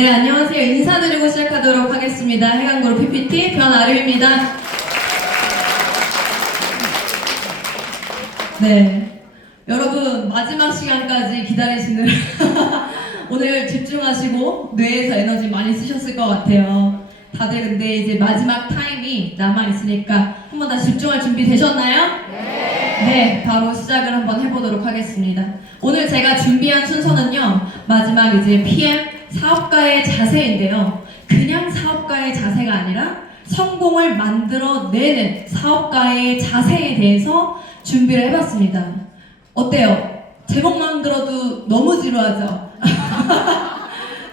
네, 안녕하세요. 인사드리고 시작하도록 하겠습니다. 해강그룹 PPT 변아름입니다. 네, 여러분 마지막 시간까지 기다리시는 오늘 집중하시고 뇌에서 에너지 많이 쓰셨을 것 같아요. 다들 근데 이제 마지막 타임이 남아있으니까 한 번 다시 집중할 준비 되셨나요? 네, 바로 시작을 한번 해보도록 하겠습니다. 오늘 제가 준비한 순서는요, 마지막 이제 PM 사업가의 자세인데요. 그냥 사업가의 자세가 아니라 성공을 만들어내는 사업가의 자세에 대해서 준비를 해봤습니다. 어때요? 제목만 들어도 너무 지루하죠?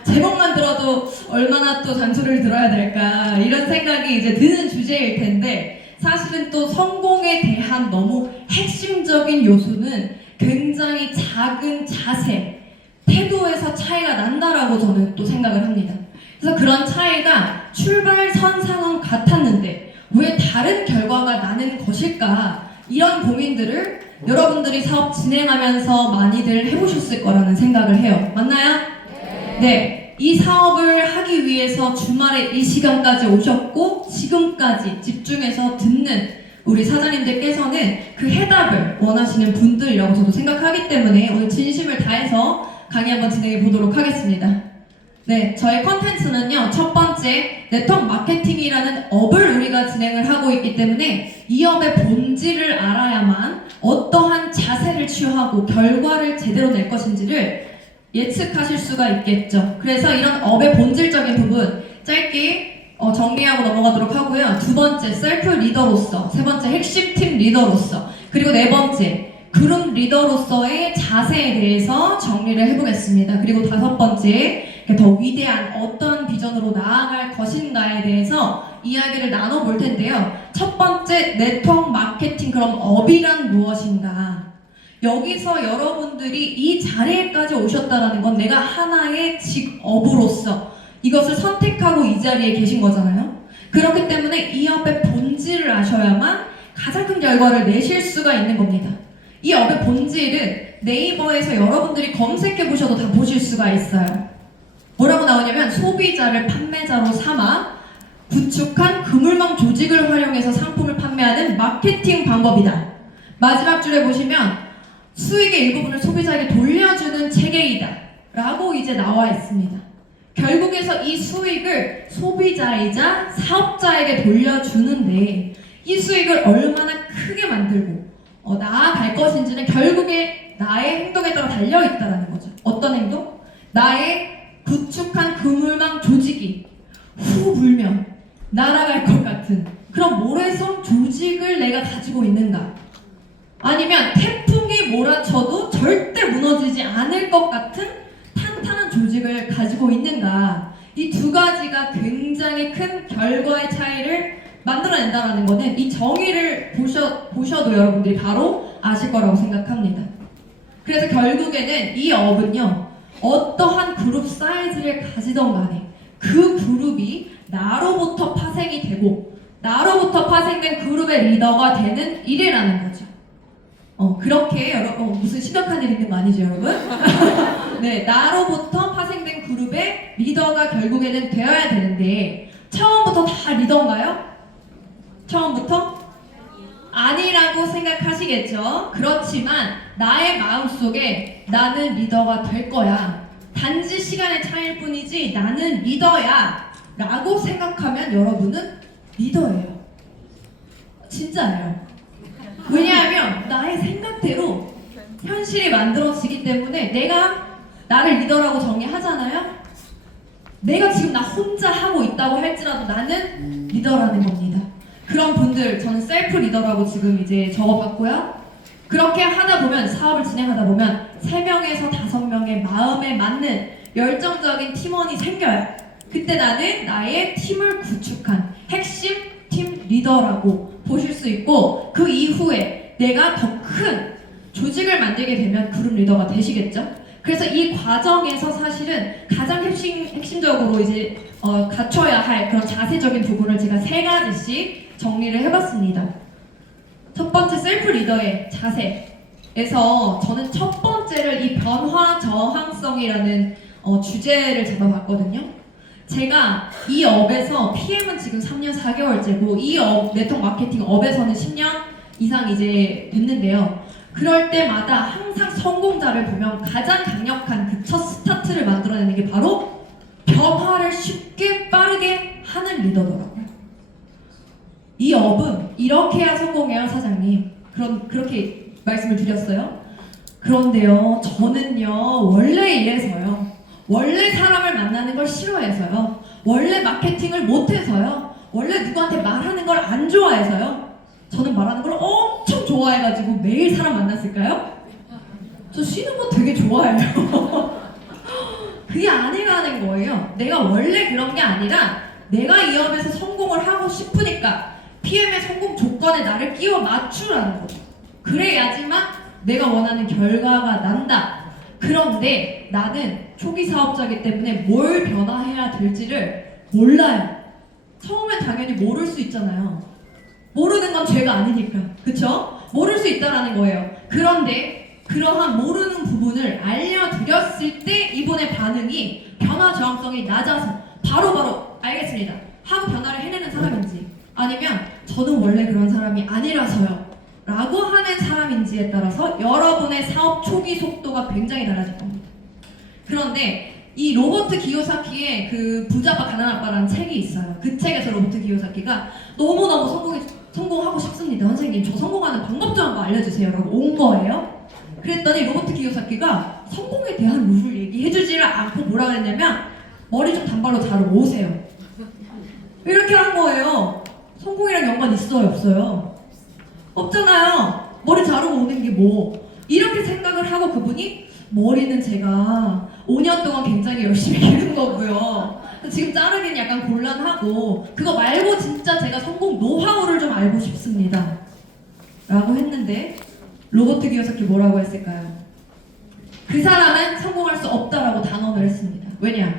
제목만 들어도 얼마나 또 잔소리를 들어야 될까 이런 생각이 이제 드는 주제일 텐데, 사실은 또 성공에 대한 너무 핵심적인 요소는 굉장히 작은 자세, 태도에서 차이가 난다라고 저는 또 생각을 합니다. 그래서 그런 차이가 출발선상은 같았는데 왜 다른 결과가 나는 것일까, 이런 고민들을 여러분들이 사업 진행하면서 많이들 해보셨을 거라는 생각을 해요. 맞나요? 네. 이 사업을 하기 위해서 주말에 이 시간까지 오셨고 지금까지 집중해서 듣는 우리 사장님들께서는 그 해답을 원하시는 분들이라고 저도 생각하기 때문에 오늘 진심을 다해서 강의 한번 진행해 보도록 하겠습니다. 네, 저의 컨텐츠는요, 첫 번째 네트워크 마케팅이라는 업을 우리가 진행을 하고 있기 때문에 이 업의 본질을 알아야만 어떠한 자세를 취하고 결과를 제대로 낼 것인지를 예측하실 수가 있겠죠. 그래서 이런 업의 본질적인 부분 짧게 정리하고 넘어가도록 하고요. 두 번째, 셀프 리더로서, 세 번째, 핵심 팀 리더로서, 그리고 네 번째, 그룹 리더로서의 자세에 대해서 정리를 해보겠습니다. 그리고 다섯 번째, 더 위대한 어떤 비전으로 나아갈 것인가에 대해서 이야기를 나눠볼 텐데요. 첫 번째, 네트워크 마케팅, 그럼 업이란 무엇인가? 여기서 여러분들이 이 자리에까지 오셨다는 건 내가 하나의 직업으로서 이것을 선택하고 이 자리에 계신 거잖아요. 그렇기 때문에 이 업의 본질을 아셔야만 가장 큰 결과를 내실 수가 있는 겁니다. 이 업의 본질은 네이버에서 여러분들이 검색해 보셔도 다 보실 수가 있어요. 뭐라고 나오냐면, 소비자를 판매자로 삼아 구축한 그물망 조직을 활용해서 상품을 판매하는 마케팅 방법이다. 마지막 줄에 보시면 수익의 일부분을 소비자에게 돌려주는 체계이다 라고 이제 나와 있습니다. 결국에서 이 수익을 소비자이자 사업자에게 돌려주는데, 이 수익을 얼마나 크게 만들고 나아갈 것인지는 결국에 나의 행동에 따라 달려있다는 거죠. 어떤 행동? 나의 구축한 그물망 조직이 후 불면 날아갈 것 같은 그런 모래성 조직을 내가 가지고 있는가, 아니면 태풍이 몰아쳐도 절대 무너지지 않을 것 같은 탄탄한 조직을 가지고 있는가, 이 두 가지가 굉장히 큰 결과의 차이를 만들어낸다는 거는 이 정의를 보셔도 여러분들이 바로 아실 거라고 생각합니다. 그래서 결국에는 이 업은요, 어떠한 그룹 사이즈를 가지던 간에 그 그룹이 나로부터 파생이 되고 나로부터 파생된 그룹의 리더가 되는 일이라는 거죠. 그렇게 무슨 심각한 일 있는 거 아니죠, 여러분? 네, 나로부터 파생된 그룹의 리더가 결국에는 되어야 되는데, 처음부터 다 리더인가요? 처음부터? 아니라고 생각하시겠죠? 그렇지만 나의 마음속에 나는 리더가 될 거야, 단지 시간의 차이일 뿐이지 나는 리더야 라고 생각하면 여러분은 리더예요. 진짜예요. 왜냐하면 나의 생각대로 현실이 만들어지기 때문에, 내가 나를 리더라고 정의하잖아요. 내가 지금 나 혼자 하고 있다고 할지라도 나는 리더라는 겁니다. 그런 분들, 저는 셀프 리더라고 지금 이제 적어봤고요. 그렇게 하다 보면, 사업을 진행하다 보면 3명에서 5명의 마음에 맞는 열정적인 팀원이 생겨요. 그때 나는 나의 팀을 구축한 핵심 팀 리더라고 보실 수 있고, 그 이후에 내가 더 큰 조직을 만들게 되면 그룹 리더가 되시겠죠? 그래서 이 과정에서 사실은 가장 핵심적으로 이제 갖춰야 할 그런 자세적인 부분을 제가 3가지씩 정리를 해봤습니다. 첫 번째, 셀프 리더의 자세에서 저는 첫 번째를 이 변화 저항성이라는 주제를 잡아봤거든요. 제가 이 업에서 PM은 지금 3년 4개월째고 이 업, 네트워크 마케팅 업에서는 10년 이상 이제 됐는데요. 그럴 때마다 항상 성공자를 보면 가장 강력한 그 첫 스타트를 만들어내는 게 바로 변화를 쉽게 빠르게 하는 리더더라고요. 이 업은 이렇게 해야 성공해요, 사장님. 그렇게 말씀을 드렸어요. 그런데요, 저는요, 원래 이래서요. 원래 사람을 만나는 걸 싫어해서요. 원래 마케팅을 못해서요. 원래 누구한테 말하는 걸 안 좋아해서요. 저는 말하는 걸 엄청 좋아해가지고 매일 사람 만났을까요? 저 쉬는 거 되게 좋아해요. 그게 아니라는 거예요. 내가 원래 그런 게 아니라 내가 이 업에서 성공을 하고 싶으니까 PM의 성공 조건에 나를 끼워 맞추라는 거죠. 그래야지만 내가 원하는 결과가 난다. 그런데 나는 초기 사업자이기 때문에 뭘 변화해야 될지를 몰라요. 처음엔 당연히 모를 수 있잖아요. 모르는 건 죄가 아니니까. 그쵸? 모를 수 있다라는 거예요. 그런데 그러한 모르는 부분을 알려드렸을 때 이분의 반응이 변화 저항성이 낮아서 바로바로 알겠습니다 하고 변화를 해내는 사람인지, 아니면 저는 원래 그런 사람이 아니라서요 라고 하는 사람인지에 따라서 여러분의 사업 초기 속도가 굉장히 달라질 겁니다. 그런데 이 로버트 기요사키의 그 부자가 가난한 아빠라는 책이 있어요. 그 책에서 로버트 기요사키가 너무너무 성공하고 싶습니다. 선생님, 저 성공하는 방법 좀 한번 알려주세요 라고 온 거예요. 그랬더니 로버트 기요사키가 성공에 대한 룰을 얘기해주지를 않고 뭐라 그랬냐면 머리 좀 단발로 자르고 오세요. 이렇게 한 거예요. 성공이랑 연관 있어요, 없어요? 없잖아요. 머리 자르고 오는 게 뭐. 이렇게 생각을 하고 그분이 머리는 제가 5년 동안 굉장히 열심히 기른 거고요. 지금 자르기는 약간 곤란하고 그거 말고 진짜 제가 성공 노하우를 좀 알고 싶습니다 라고 했는데 로버트 기요사키 뭐라고 했을까요? 그 사람은 성공할 수 없다라고 단언을 했습니다. 왜냐?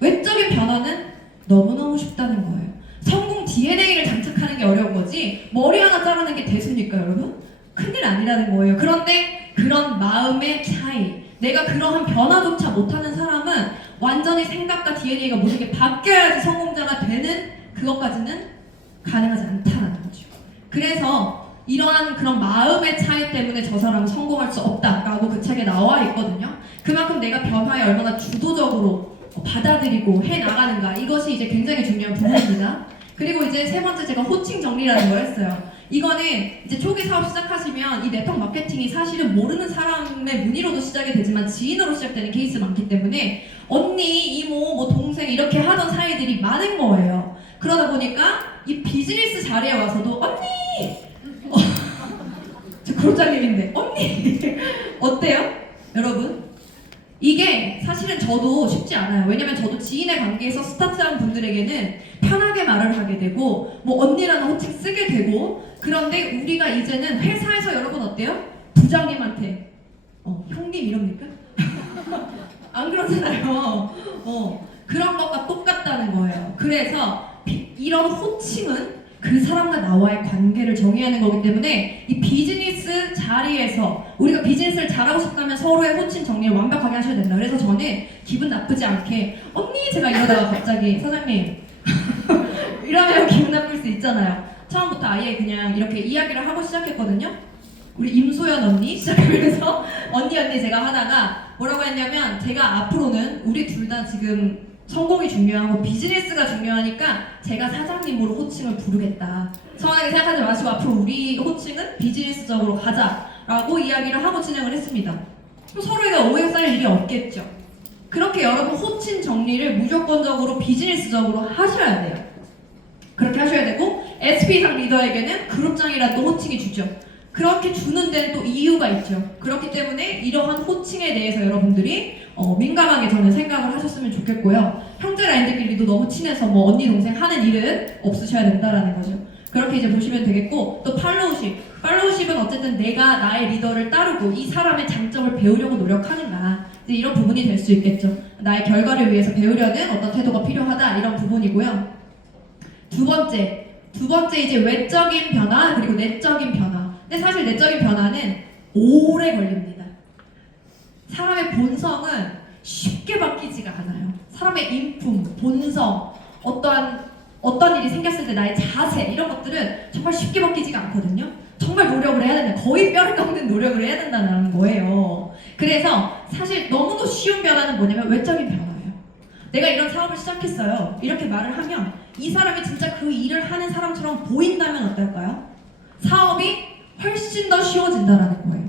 외적인 변화는 너무너무 쉽다는 거예요. 성공 DNA를 장착하는 게 어려운 거지 머리 하나 자르는 게 대수입니까, 여러분? 큰일 아니라는 거예요. 그런데 그런 마음의 차이, 내가 그러한 변화조차 못하는 사람은 완전히 생각과 DNA가 모든 게 바뀌어야지 성공자가 되는 그것까지는 가능하지 않다는 거죠. 그래서 이러한 그런 마음의 차이 때문에 저 사람은 성공할 수 없다라고 그 책에 나와 있거든요. 그만큼 내가 변화에 얼마나 주도적으로 받아들이고 해나가는가, 이것이 이제 굉장히 중요한 부분입니다. 그리고 이제 세 번째 제가 호칭 정리라는 걸 했어요. 이거는 이제 초기 사업 시작하시면 이 네트워크 마케팅이 사실은 모르는 사람의 문의로도 시작이 되지만 지인으로 시작되는 케이스 많기 때문에 언니, 이모, 뭐 동생 이렇게 하던 사이들이 많은 거예요. 그러다 보니까 이 비즈니스 자리에 와서도 언니! 저 그룹장님인데 언니! 어때요? 여러분? 이게 사실은 저도 쉽지 않아요. 왜냐면 저도 지인의 관계에서 스타트한 분들에게는 편하게 말을 하게 되고 뭐 언니라는 호칭 쓰게 되고, 그런데 우리가 이제는 회사에서 여러분 어때요? 부장님한테 형님 이럽니까? 안 그러잖아요. 그런 것과 똑같다는 거예요. 그래서 이런 호칭은 그 사람과 나와의 관계를 정의하는 거기 때문에 이 비즈니스 자리에서 우리가 비즈니스를 잘하고 싶다면 서로의 호칭 정리를 완벽하게 하셔야 된다. 그래서 저는 기분 나쁘지 않게 언니 제가 이러다가 갑자기 사장님 이러면 기분 나쁠 수 있잖아요. 처음부터 아예 그냥 이렇게 이야기를 하고 시작했거든요. 우리 임소연 언니 시작하면서 언니 제가 하다가 뭐라고 했냐면, 제가 앞으로는 우리 둘 다 지금 성공이 중요하고 비즈니스가 중요하니까 제가 사장님으로 호칭을 부르겠다. 서운하게 생각하지 마시고 앞으로 우리 호칭은 비즈니스적으로 가자라고 이야기를 하고 진행을 했습니다. 서로가 오해 쌓일 일이 없겠죠. 그렇게 여러분 호칭 정리를 무조건적으로 비즈니스적으로 하셔야 돼요. 그렇게 하셔야 되고, SP상 리더에게는 그룹장이라도 호칭이 주죠. 그렇게 주는 데는 또 이유가 있죠. 그렇기 때문에 이러한 호칭에 대해서 여러분들이 민감하게 저는 생각을 하셨으면 좋겠고요. 형제 라인들끼리도 너무 친해서 뭐 언니 동생 하는 일은 없으셔야 된다라는 거죠. 그렇게 이제 보시면 되겠고, 또 팔로우십은 어쨌든 내가 나의 리더를 따르고 이 사람의 장점을 배우려고 노력하는가, 이제 이런 부분이 될 수 있겠죠. 나의 결과를 위해서 배우려는 어떤 태도가 필요하다, 이런 부분이고요. 두 번째 이제 외적인 변화 그리고 내적인 변화. 근데 사실 내적인 변화는 오래 걸립니다. 사람의 본성은 쉽게 바뀌지가 않아요. 사람의 인품, 본성, 어떤 일이 생겼을 때 나의 자세 이런 것들은 정말 쉽게 바뀌지가 않거든요. 정말 노력을 해야 된다. 거의 뼈를 깎는 노력을 해야 된다는 거예요. 그래서 사실 너무도 쉬운 변화는 뭐냐면 외적인 변화예요. 내가 이런 사업을 시작했어요. 이렇게 말을 하면 이 사람이 진짜 그 일을 하는 사람처럼 보인다면 어떨까요? 사업이 훨씬 더 쉬워진다는 거예요.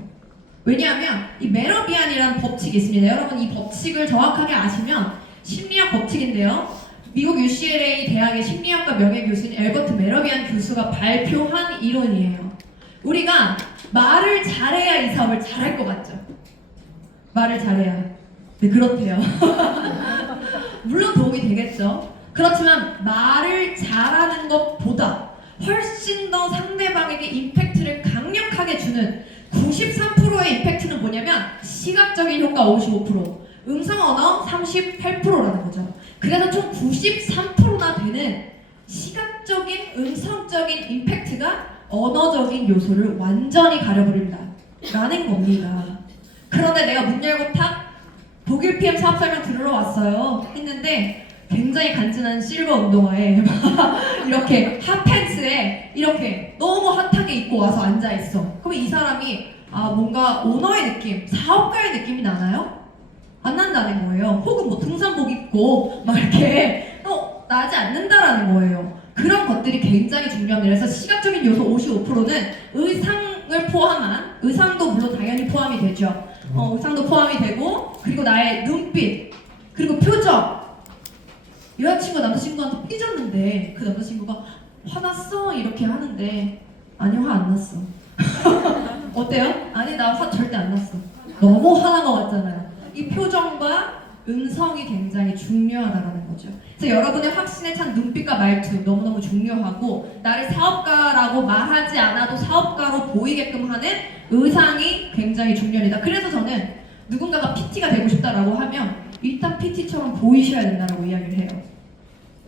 왜냐하면 이 메러비안이라는 법칙이 있습니다. 여러분 이 법칙을 정확하게 아시면 심리학 법칙인데요. 미국 UCLA 대학의 심리학과 명예교수인 엘버트 메러비안 교수가 발표한 이론이에요. 우리가 말을 잘해야 이 사업을 잘할 것 같죠? 말을 잘해야. 네, 그렇대요. 물론 도움이 되겠죠. 그렇지만 말을 잘하는 것보다 훨씬 더 상대방에게 임팩트를 강력하게 주는 93%의 임팩트는 뭐냐면 시각적인 효과 55%, 음성 언어 38%라는 거죠. 그래서 총 93%나 되는 시각적인, 음성적인 임팩트가 언어적인 요소를 완전히 가려버린다 라는 겁니다. 그런데 내가 문 열고 탁 독일 PM 사업 설명 들으러 왔어요 했는데 굉장히 간지난 실버 운동화에 이렇게 핫팬츠에 이렇게 너무 핫하게 입고 와서 앉아있어. 그럼 이 사람이 뭔가 오너의 느낌, 사업가의 느낌이 나나요? 안 난다는 거예요. 혹은 뭐 등산복 입고 막 이렇게 나지 않는다라는 거예요. 그런 것들이 굉장히 중요합니다. 그래서 시각적인 요소 55%는 의상을 포함한, 의상도 물론 당연히 포함이 되죠. 의상도 포함이 되고, 그리고 나의 눈빛, 그리고 표정. 여자친구가 남자친구한테 삐졌는데 그 남자친구가 화났어? 이렇게 하는데 아니 화 안 났어. 어때요? 아니 나 화 절대 안 났어. 너무 화난 것 같잖아요. 이 표정과 음성이 굉장히 중요하다는 거죠. 그래서 여러분의 확신에 찬 눈빛과 말투 너무너무 중요하고 나를 사업가라고 말하지 않아도 사업가로 보이게끔 하는 의상이 굉장히 중요합니다. 그래서 저는 누군가가 PT가 되고 싶다라고 하면 일단 PT처럼 보이셔야 된다고 이야기를 해요.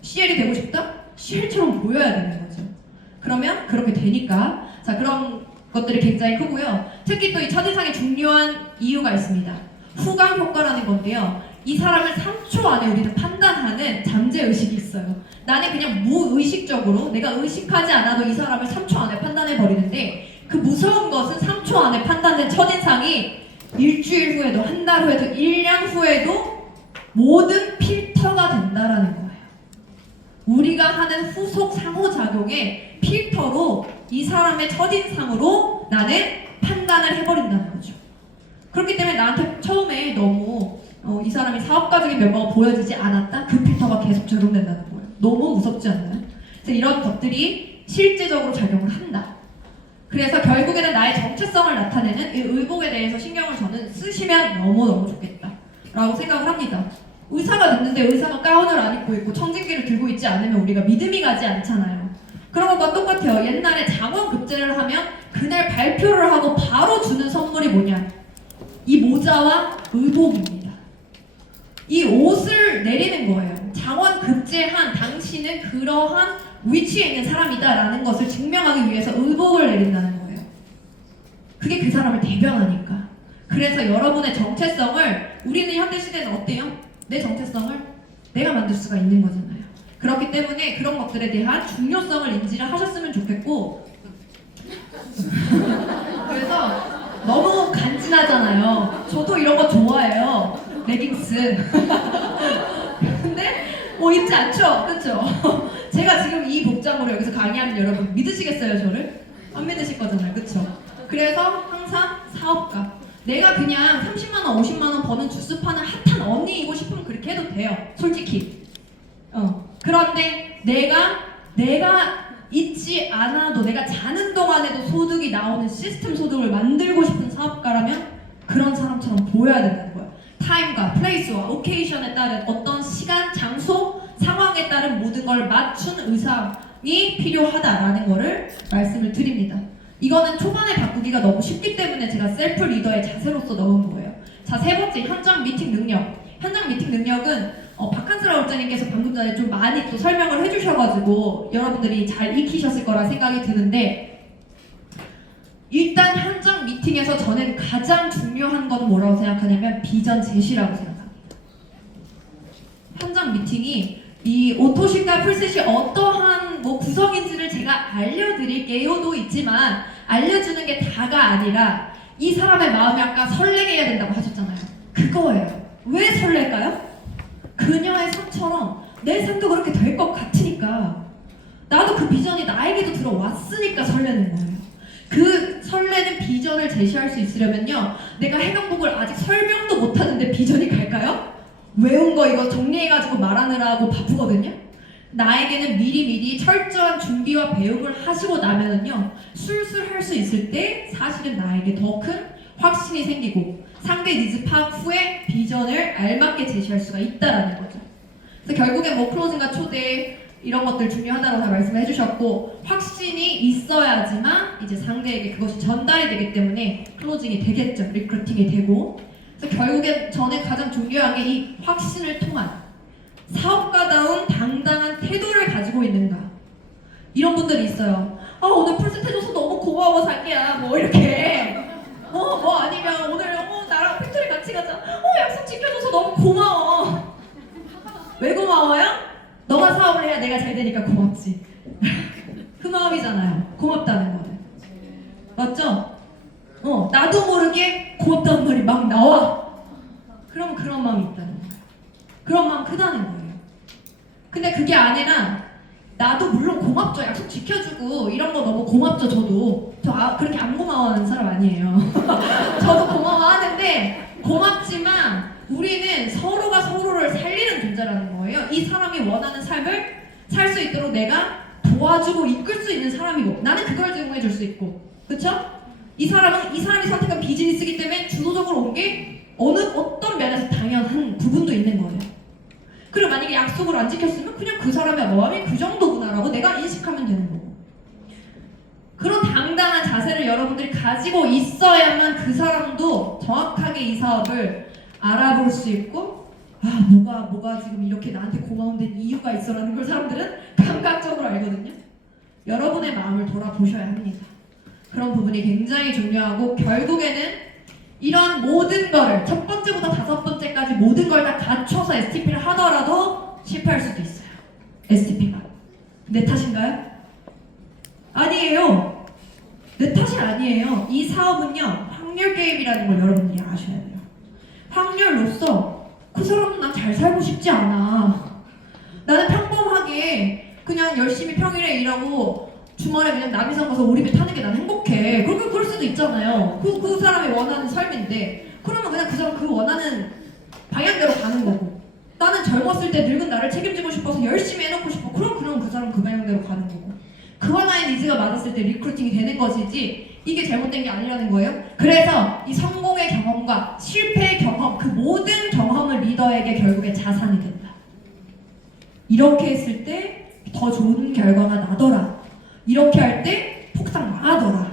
CL이 되고 싶다? CL처럼 보여야 되는 거죠. 그러면 그렇게 되니까 자 그런 것들이 굉장히 크고요. 특히 또 이 첫인상에 중요한 이유가 있습니다. 후광 효과라는 건데요. 이 사람을 3초 안에 우리는 판단하는 잠재의식이 있어요. 나는 그냥 무의식적으로 내가 의식하지 않아도 이 사람을 3초 안에 판단해 버리는데 그 무서운 것은 3초 안에 판단된 첫인상이 일주일 후에도 한 달 후에도 1년 후에도 모든 필터가 된다라는 거예요. 우리가 하는 후속 상호작용의 필터로 이 사람의 첫인상으로 나는 판단을 해버린다는 거죠. 그렇기 때문에 나한테 처음에 너무 이 사람이 사업가적인 면모가 보여지지 않았다? 그 필터가 계속 적용된다는 거예요. 너무 무섭지 않나요? 그래서 이런 것들이 실제적으로 작용을 한다. 그래서 결국에는 나의 정체성을 나타내는 이 의복에 대해서 신경을 저는 쓰시면 너무너무 좋겠다 라고 생각을 합니다. 의사가 됐는데 의사가 가운을 안 입고 있고 청진기를 들고 있지 않으면 우리가 믿음이 가지 않잖아요. 그런 것과 똑같아요. 옛날에 장원급제를 하면 그날 발표를 하고 바로 주는 선물이 뭐냐? 이 모자와 의복입니다. 이 옷을 내리는 거예요. 장원급제한 당신은 그러한 위치에 있는 사람이다 라는 것을 증명하기 위해서 의복을 내린다는 거예요. 그게 그 사람을 대변하니까. 그래서 여러분의 정체성을 우리는 현대시대는 어때요? 내 정체성을 내가 만들 수가 있는 거잖아요. 그렇기 때문에 그런 것들에 대한 중요성을 인지를 하셨으면 좋겠고 그래서 너무 간지나잖아요. 저도 이런 거 좋아해요. 레깅스. 근데 뭐 입지 않죠? 그쵸? 제가 지금 이 복장으로 여기서 강의하면 여러분 믿으시겠어요? 저를? 안 믿으실 거잖아요. 그쵸? 그래서 항상 사업가. 내가 그냥 30만원, 50만원 버는 주스 파는 핫한 언니이고 싶으면 그렇게 해도 돼요. 솔직히. 그런데 내가 있지 않아도 내가 자는 동안에도 소득이 나오는 시스템 소득을 만들고 싶은 사업가라면 그런 사람처럼 보여야 된다는 거예요. 타임과 플레이스와 오케이션에 따른 어떤 시간, 장소, 상황에 따른 모든 걸 맞춘 의상이 필요하다라는 거를 말씀을 드립니다. 이거는 초반에 바꾸기가 너무 쉽기 때문에 제가 셀프 리더의 자세로서 넣은 거예요. 자, 세 번째, 현장 미팅 능력. 현장 미팅 능력은 박한슬 아울자님께서 방금 전에 좀 많이 또 설명을 해주셔가지고 여러분들이 잘 익히셨을 거라 생각이 드는데 일단 현장 미팅에서 저는 가장 중요한 건 뭐라고 생각하냐면 비전 제시라고 생각합니다. 현장 미팅이 이 오토시카 풀셋이 어떠한 뭐 구성인지를 제가 알려드릴게요도 있지만 알려주는 게 다가 아니라 이 사람의 마음이 아까 설레게 해야 된다고 하셨잖아요. 그거예요. 왜 설렐까요? 그녀의 삶처럼 내 삶도 그렇게 될 것 같으니까, 나도 그 비전이 나에게도 들어왔으니까 설레는 거예요. 그 설레는 비전을 제시할 수 있으려면요, 내가 해강복을 아직 설명도 못하는데 비전이 갈까요? 외운 거 이거 정리해가지고 말하느라고 바쁘거든요. 나에게는 미리미리 철저한 준비와 배움을 하시고 나면은요, 술술 할 수 있을 때 사실은 나에게 더 큰 확신이 생기고 상대 니즈 파악 후에 비전을 알맞게 제시할 수가 있다라는 거죠. 그래서 결국엔 뭐 클로징과 초대 이런 것들 중요하다고 다 말씀해 주셨고, 확신이 있어야지만 이제 상대에게 그것이 전달이 되기 때문에 클로징이 되겠죠. 리크루팅이 되고. 그래서 결국엔 저는 가장 중요한 게 이 확신을 통한 사업가다운 당당한 태도를 가지고 있는가. 이런 분들이 있어요. 아, 오늘 풀셋 해줘서 너무 고마워 자기야, 뭐 이렇게. 뭐 아니면 오늘 나랑 팩토리 같이 가자. 약속 지켜줘서 너무 고마워. 왜 고마워요? 너가 사업을 해야 내가 잘 되니까 고맙지. 그 마음이잖아요. 고맙다는 거는. 맞죠? 나도 모르게 고맙다는 말이 막 나와. 그럼 그런 마음이 있다는 거예요. 그런 마음 크다는 거예요. 근데 그게 아니라 나도 물론 고맙죠. 약속 지켜주고 이런 거 너무 고맙죠. 저도 그렇게 안 고마워하는 사람 아니에요. 저도 고마워하는데, 고맙지만 우리는 서로가 서로를 살리는 존재라는 거예요. 이 사람이 원하는 삶을 살 수 있도록 내가 도와주고 이끌 수 있는 사람이고, 나는 그걸 제공해 줄 수 있고, 그렇죠? 이 사람이 선택한 비즈니스이기 때문에 주도적으로 온 게 어떤 면에서 당연한 부분도 있는 거예요. 그리고 만약에 약속을 안 지켰으면 그냥 그 사람의 마음이 그 정도구나라고 내가 인식하면 되는 거고, 그런 당당한 자세를 여러분들이 가지고 있어야만 그 사람도 정확하게 이 사업을 알아볼 수 있고, 뭐가 지금 이렇게 나한테 고마운 데 이유가 있어라는 걸 사람들은 감각적으로 알거든요. 여러분의 마음을 돌아보셔야 합니다. 그런 부분이 굉장히 중요하고, 결국에는 이런 모든 거를 첫 번째부터 다섯 번째까지 모든 걸 다 갖춰서 STP를 하더라도 실패할 수도 있어요. STP가 내 탓인가요? 아니에요. 내 탓이 아니에요. 이 사업은요, 확률 게임이라는 걸 여러분들이 아셔야 돼요. 확률로서 그 사람은 난 잘 살고 싶지 않아. 나는 평범하게 그냥 열심히 평일에 일하고 주말에 그냥 남이섬 가서 오리배 타는 게 난 행복해. 그럴 수도 있잖아요. 그 사람이 원하는 삶인데, 그러면 그냥 그 사람 그 원하는 방향대로 가는 거고, 나는 젊었을 때 늙은 나를 책임지고 싶어서 열심히 해놓고 싶어. 그럼 그 사람 그 방향대로 가는 거고, 그와 나의 니즈가 맞았을 때 리크루팅이 되는 것이지 이게 잘못된 게 아니라는 거예요. 그래서 이 성공의 경험과 실패의 경험, 그 모든 경험을 리더에게 결국에 자산이 된다. 이렇게 했을 때 더 좋은 결과가 나더라. 이렇게 할 때 폭삭 망하더라.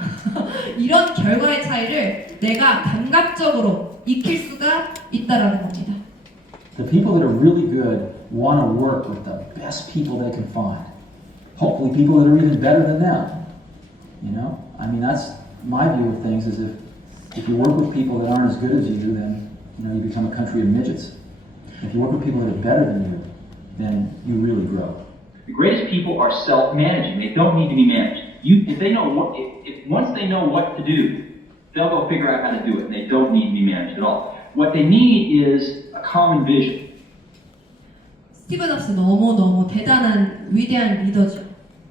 이런 결과의 차이를 내가 감각적으로 익힐 수가 있다라는 겁니다. The people that are really good want to work with the best people they can find. Hopefully people that are even better than them. You know? I mean, that's my view of things, is if you work with people that aren't as good as you, then you become a country of midgets. If you work with people that are better than you, then you really grow. The greatest people are self-managing. They don't need to be managed. Once they know what to do, they'll go figure out how to do it, and they don't need to be managed at all. What they need is a common vision. 스티브 잡스 너무 대단한 위대한 리더죠.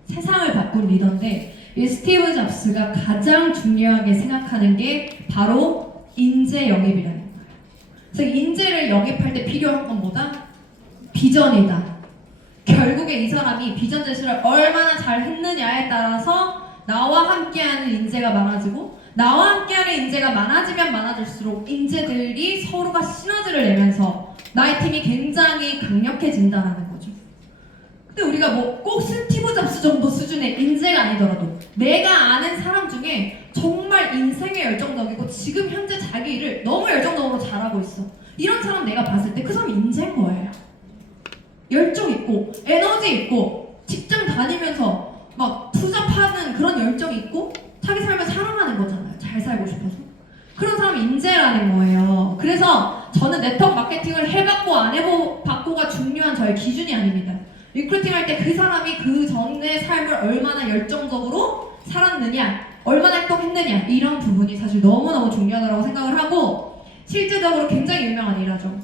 세상을 바꾼 리더인데, 이 스티브 잡스가 가장 중요하게 생각하는 게 바로 인재 영입이라는 거예요. 그래서 인재를 영입할 때 필요한 건 뭐다? 비전이다. 결국에 이 사람이 비전 제시를 얼마나 잘 했느냐에 따라서 나와 함께하는 인재가 많아지고, 나와 함께하는 인재가 많아지면 많아질수록 인재들이 서로가 시너지를 내면서 나의 팀이 굉장히 강력해진다는 거죠. 근데 우리가 뭐 꼭 스티브 잡스 정도 수준의 인재가 아니더라도 내가 아는 사람 중에 정말 인생에 열정적이고 지금 현재 자기 일을 너무 열정적으로 잘하고 있어. 이런 사람 내가 봤을 때 그 사람이 인재인 거예요. 열정 있고 에너지 있고 직장 다니면서 막 투잡하는 그런 열정 있고 자기 삶을 사랑하는 거잖아요. 잘 살고 싶어서. 그런 사람이 인재라는 거예요. 그래서 저는 네트워크 마케팅을 해봤고 안 해봤고 맞고가 중요한 저의 기준이 아닙니다. 리크루팅 할 때 그 사람이 그 전의 삶을 얼마나 열정적으로 살았느냐, 얼마나 행동했느냐, 이런 부분이 사실 너무너무 중요하다고 생각을 하고, 실제적으로 굉장히 유명한 일화죠.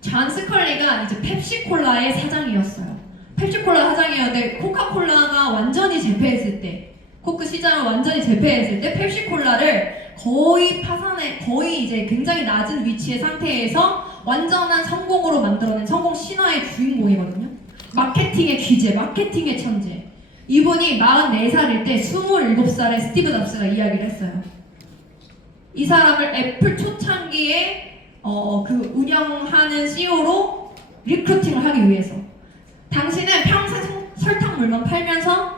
존 스컬리가 이제 펩시콜라의 사장이었어요. 펩시콜라 사장이었는데 코카콜라가 완전히 재패했을 때, 코크 시장을 완전히 재패했을 때 펩시콜라를 거의 파산해, 거의 이제 굉장히 낮은 위치의 상태에서 완전한 성공으로 만들어낸 성공 신화의 주인공이거든요. 마케팅의 귀재, 마케팅의 천재. 이분이 44살일 때 27살의 스티브 잡스가 이야기를 했어요. 이 사람을 애플 초창기에 그 운영하는 CEO로 리크루팅을 하기 위해서. 당신은 평생 설탕물만 팔면서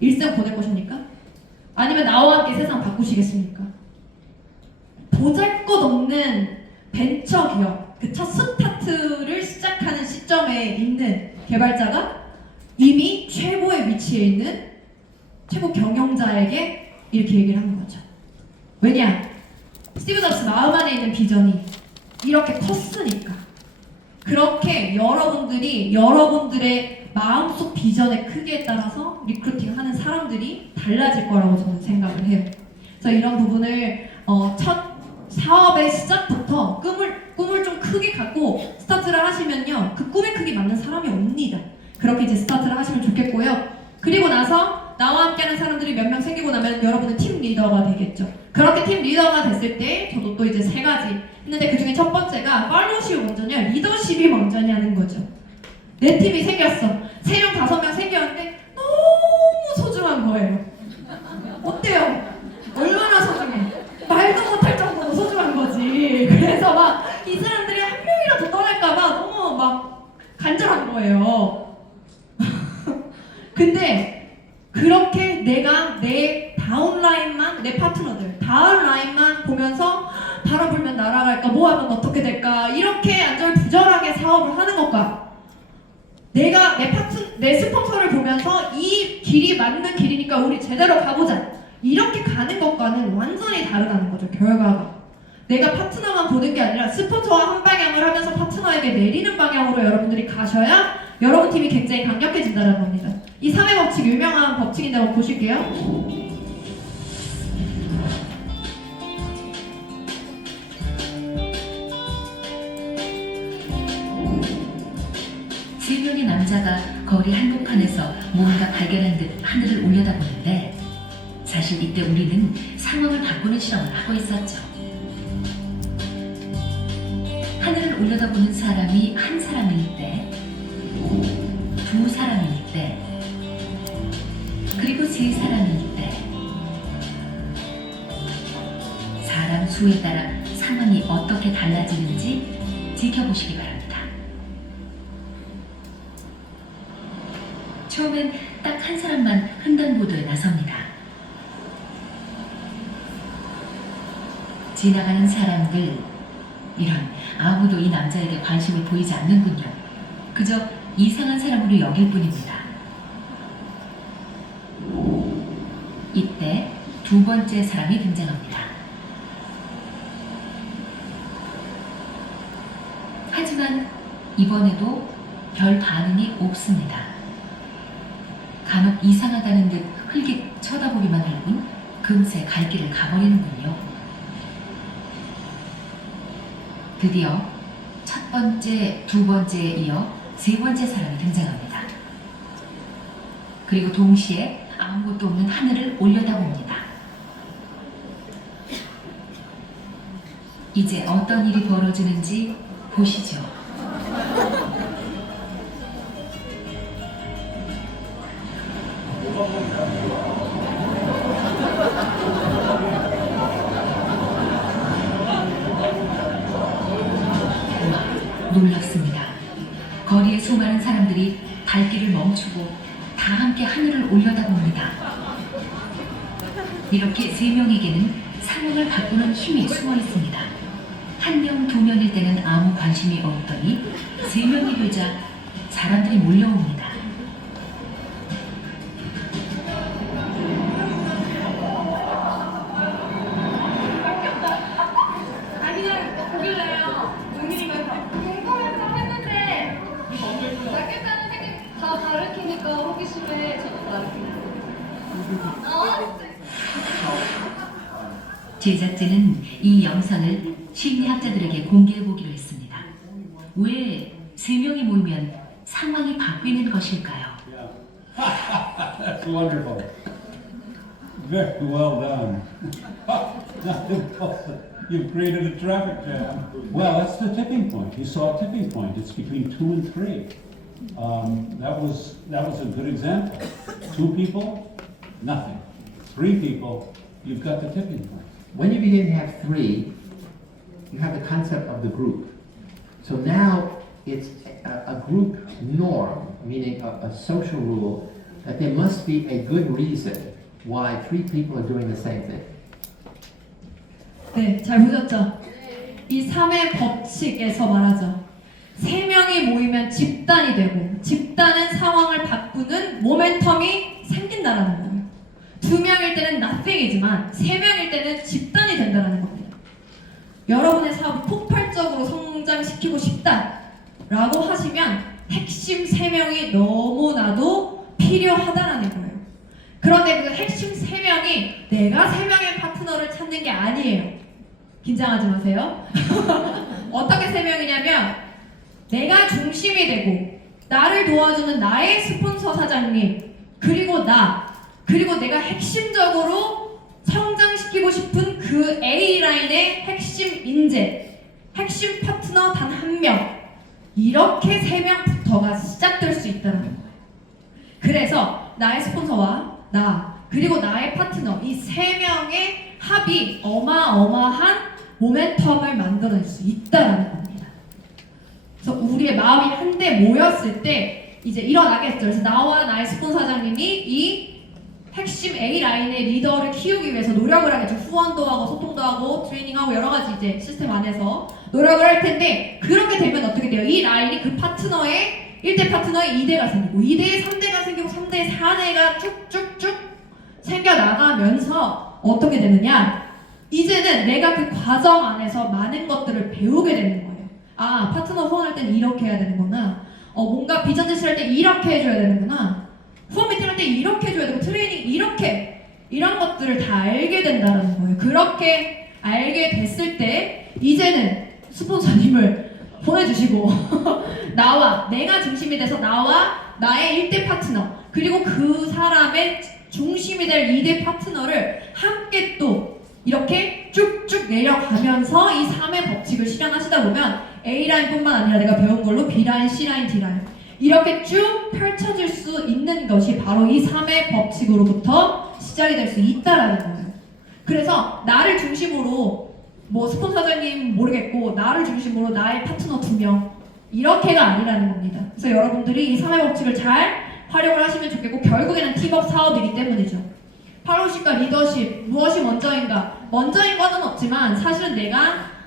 일생 보낼 것입니까? 아니면 나와 함께 세상 바꾸시겠습니까? 보잘것없는 벤처기업, 그 첫 스타트를 시작하는 시점에 있는 개발자가 이미 최고의 위치에 있는 최고 경영자에게 이렇게 얘기를 하는 거죠. 왜냐? 스티브 잡스 마음 안에 있는 비전이 이렇게 컸으니까. 그렇게 여러분들이 여러분들의 마음속 비전의 크기에 따라서 리크루팅하는 사람들이 달라질 거라고 저는 생각을 해요. 그래서 이런 부분을 첫 사업의 시작부터 꿈을 좀 크게 갖고 스타트를 하시면요, 그 꿈의 크기 맞는 사람이 옵니다. 그렇게 이제 스타트를 하시면 좋겠고요. 그리고 나서 나와 함께하는 사람들이 몇 명 생기고 나면 여러분은 팀 리더가 되겠죠. 그렇게 팀 리더가 됐을 때 저도 또 이제 3가지 했는데, 그 중에 첫 번째가 팔로우십이 먼저냐 리더십이 먼저냐는 거죠. 내 팀이 생겼어. 3명 5명 생겼는데 너무 소중한 거예요. 어때요? 얼마나 소중해? 말도 못할 정도로 소중한 거지. 그래서 막 이 사람들이 한 명이라도 떠날까봐 너무 막 간절한 거예요. 근데 그렇게 내가 내 다운라인만, 내 파트너들 다운라인만 보면서 바람 불면 날아갈까, 뭐 하면 어떻게 될까, 이렇게 안절부절하게 사업을 하는 것과 내가 내 스폰서를 보면서 이 길이 맞는 길이니까 우리 제대로 가보자, 이렇게 가는 것과는 완전히 다르다는 거죠. 결과가 내가 파트너만 보는 게 아니라 스폰서와 한 방향을 하면서 파트너에게 내리는 방향으로 여러분들이 가셔야 여러분 팀이 굉장히 강력해진다는 겁니다. 이 3의 법칙, 유명한 법칙인데 한번 보실게요. 세 명의 남자가 거리 한복판에서 무언가 발견한 듯 하늘을 올려다보는데, 사실 이때 우리는 상황을 바꾸는 실험을 하고 있었죠. 하늘을 올려다보는 사람이 한 사람일 때, 2사람일 때, 그리고 3사람일 때, 사람 수에 따라 상황이 어떻게 달라지는지 지켜보시기 바랍니다. 처음엔 딱 한 사람만 횡단보도에 나섭니다. 지나가는 사람들, 이런, 아무도 이 남자에게 관심을 보이지 않는군요. 그저 이상한 사람으로 여길 뿐입니다. 이때 2번째 사람이 등장합니다. 하지만 이번에도 별 반응이 없습니다. 간혹 이상하다는 듯 흘깃 쳐다보기만 할 뿐 금세 갈 길을 가버리는군요. 드디어 첫 번째, 2번째에 이어 3번째 사람이 등장합니다. 그리고 동시에 아무것도 없는 하늘을 올려다봅니다. 이제 어떤 일이 벌어지는지 보시죠. 놀랍습니다. 거리의 수많은 사람들이 발길을 멈추고 다 함께 하늘을 올려다봅니다. 이렇게 3명에게는 상황을 바꾸는 힘이 숨어 있습니다. 1명, 2명일 때는 아무 관심이 없더니 3명이 되자 사람들이 몰려옵니다. 아니 그냥 보길래요. 용민이가 궁금해서 했는데 제작진은 이 영상을 심리학자들에게 공개해보기로 했습니다. 왜 3명이 모이면 상황이 바뀌는 것일까요? That's wonderful. Very well done. You've created a traffic jam. Well, that's the tipping point. You saw a tipping point. It's between 2 and 3. That was a good example. 2 people, nothing. 3 people, you've got the tipping point. When you begin to have 3, you have the concept of the group. So now it's a group norm, meaning a social rule, that there must be a good reason why 3 people are doing the same thing. 네, 잘 보셨죠? 이 3의 법칙에서 말하죠. 3명이 모이면 집단이 되고 집단은 상황을 바꾸는 모멘텀이 생긴다라는 거예요. 2명일 때는 nothing이지만 3명일 때는 집단이 된다는 겁니다. 여러분의 사업을 폭발적으로 성장시키고 싶다라고 하시면 핵심 3명이 너무나도 필요하다라는 거예요. 그런데 그 핵심 3명이 내가 3명의 파트너를 찾는 게 아니에요. 긴장하지 마세요. 어떻게 3명이냐면 내가 중심이 되고 나를 도와주는 나의 스폰서 사장님 그리고 그리고 내가 핵심적으로 성장시키고 싶은 그 A라인의 핵심 인재, 핵심 파트너 단 1명 이렇게 3명부터가 시작될 수 있다는 거예요. 그래서 나의 스폰서와 그리고 나의 파트너 이 3명의 합이 어마어마한 모멘텀을 만들어낼 수 있다는 겁니다. 그래서 우리의 마음이 한데 모였을 때 이제 일어나겠죠. 그래서 나와 나의 스폰서 사장님이 이 핵심 A라인의 리더를 키우기 위해서 노력을 하겠죠. 후원도 하고 소통도 하고 트레이닝하고 여러 가지 이제 시스템 안에서 노력을 할 텐데 그렇게 되면 어떻게 돼요? 이 라인이 그 파트너의 1대 파트너의 2대가 생기고 2대의 3대가 생기고 3대의 4대가 쭉쭉쭉 생겨나가면서 어떻게 되느냐? 이제는 내가 그 과정 안에서 많은 것들을 배우게 되는 거예요. 아, 파트너 후원할 땐 이렇게 해야 되는구나. 뭔가 비전 제시할 때 이렇게 해줘야 되는구나. 후원 미팅 할 때 이렇게 해줘야 되고 트레이닝 이런 것들을 다 알게 된다는 거예요. 그렇게 알게 됐을 때 이제는 스폰서님을 보내주시고 내가 중심이 돼서 나와 나의 1대 파트너 그리고 그 사람의 중심이 될 2대 파트너를 함께 또 이렇게 쭉쭉 내려가면서 이 3의 법칙을 실현하시다 보면 A라인뿐만 아니라 내가 배운 걸로 B라인, C라인, D라인 이렇게 쭉 펼쳐질 수 있는 것이 바로 이 3의 법칙으로부터 시작이 될 수 있다라는 거예요. 그래서 나를 중심으로 스폰서 사장님 모르겠고 나를 중심으로 나의 파트너 2명 이렇게가 아니라는 겁니다. 그래서 여러분들이 이 3의 법칙을 잘 활용을 하시면 좋겠고 결국에는 팀업 사업이기 때문이죠. 팔로우십과 리더십 무엇이 먼저인가? 먼저인 거는 없지만 사실은 내가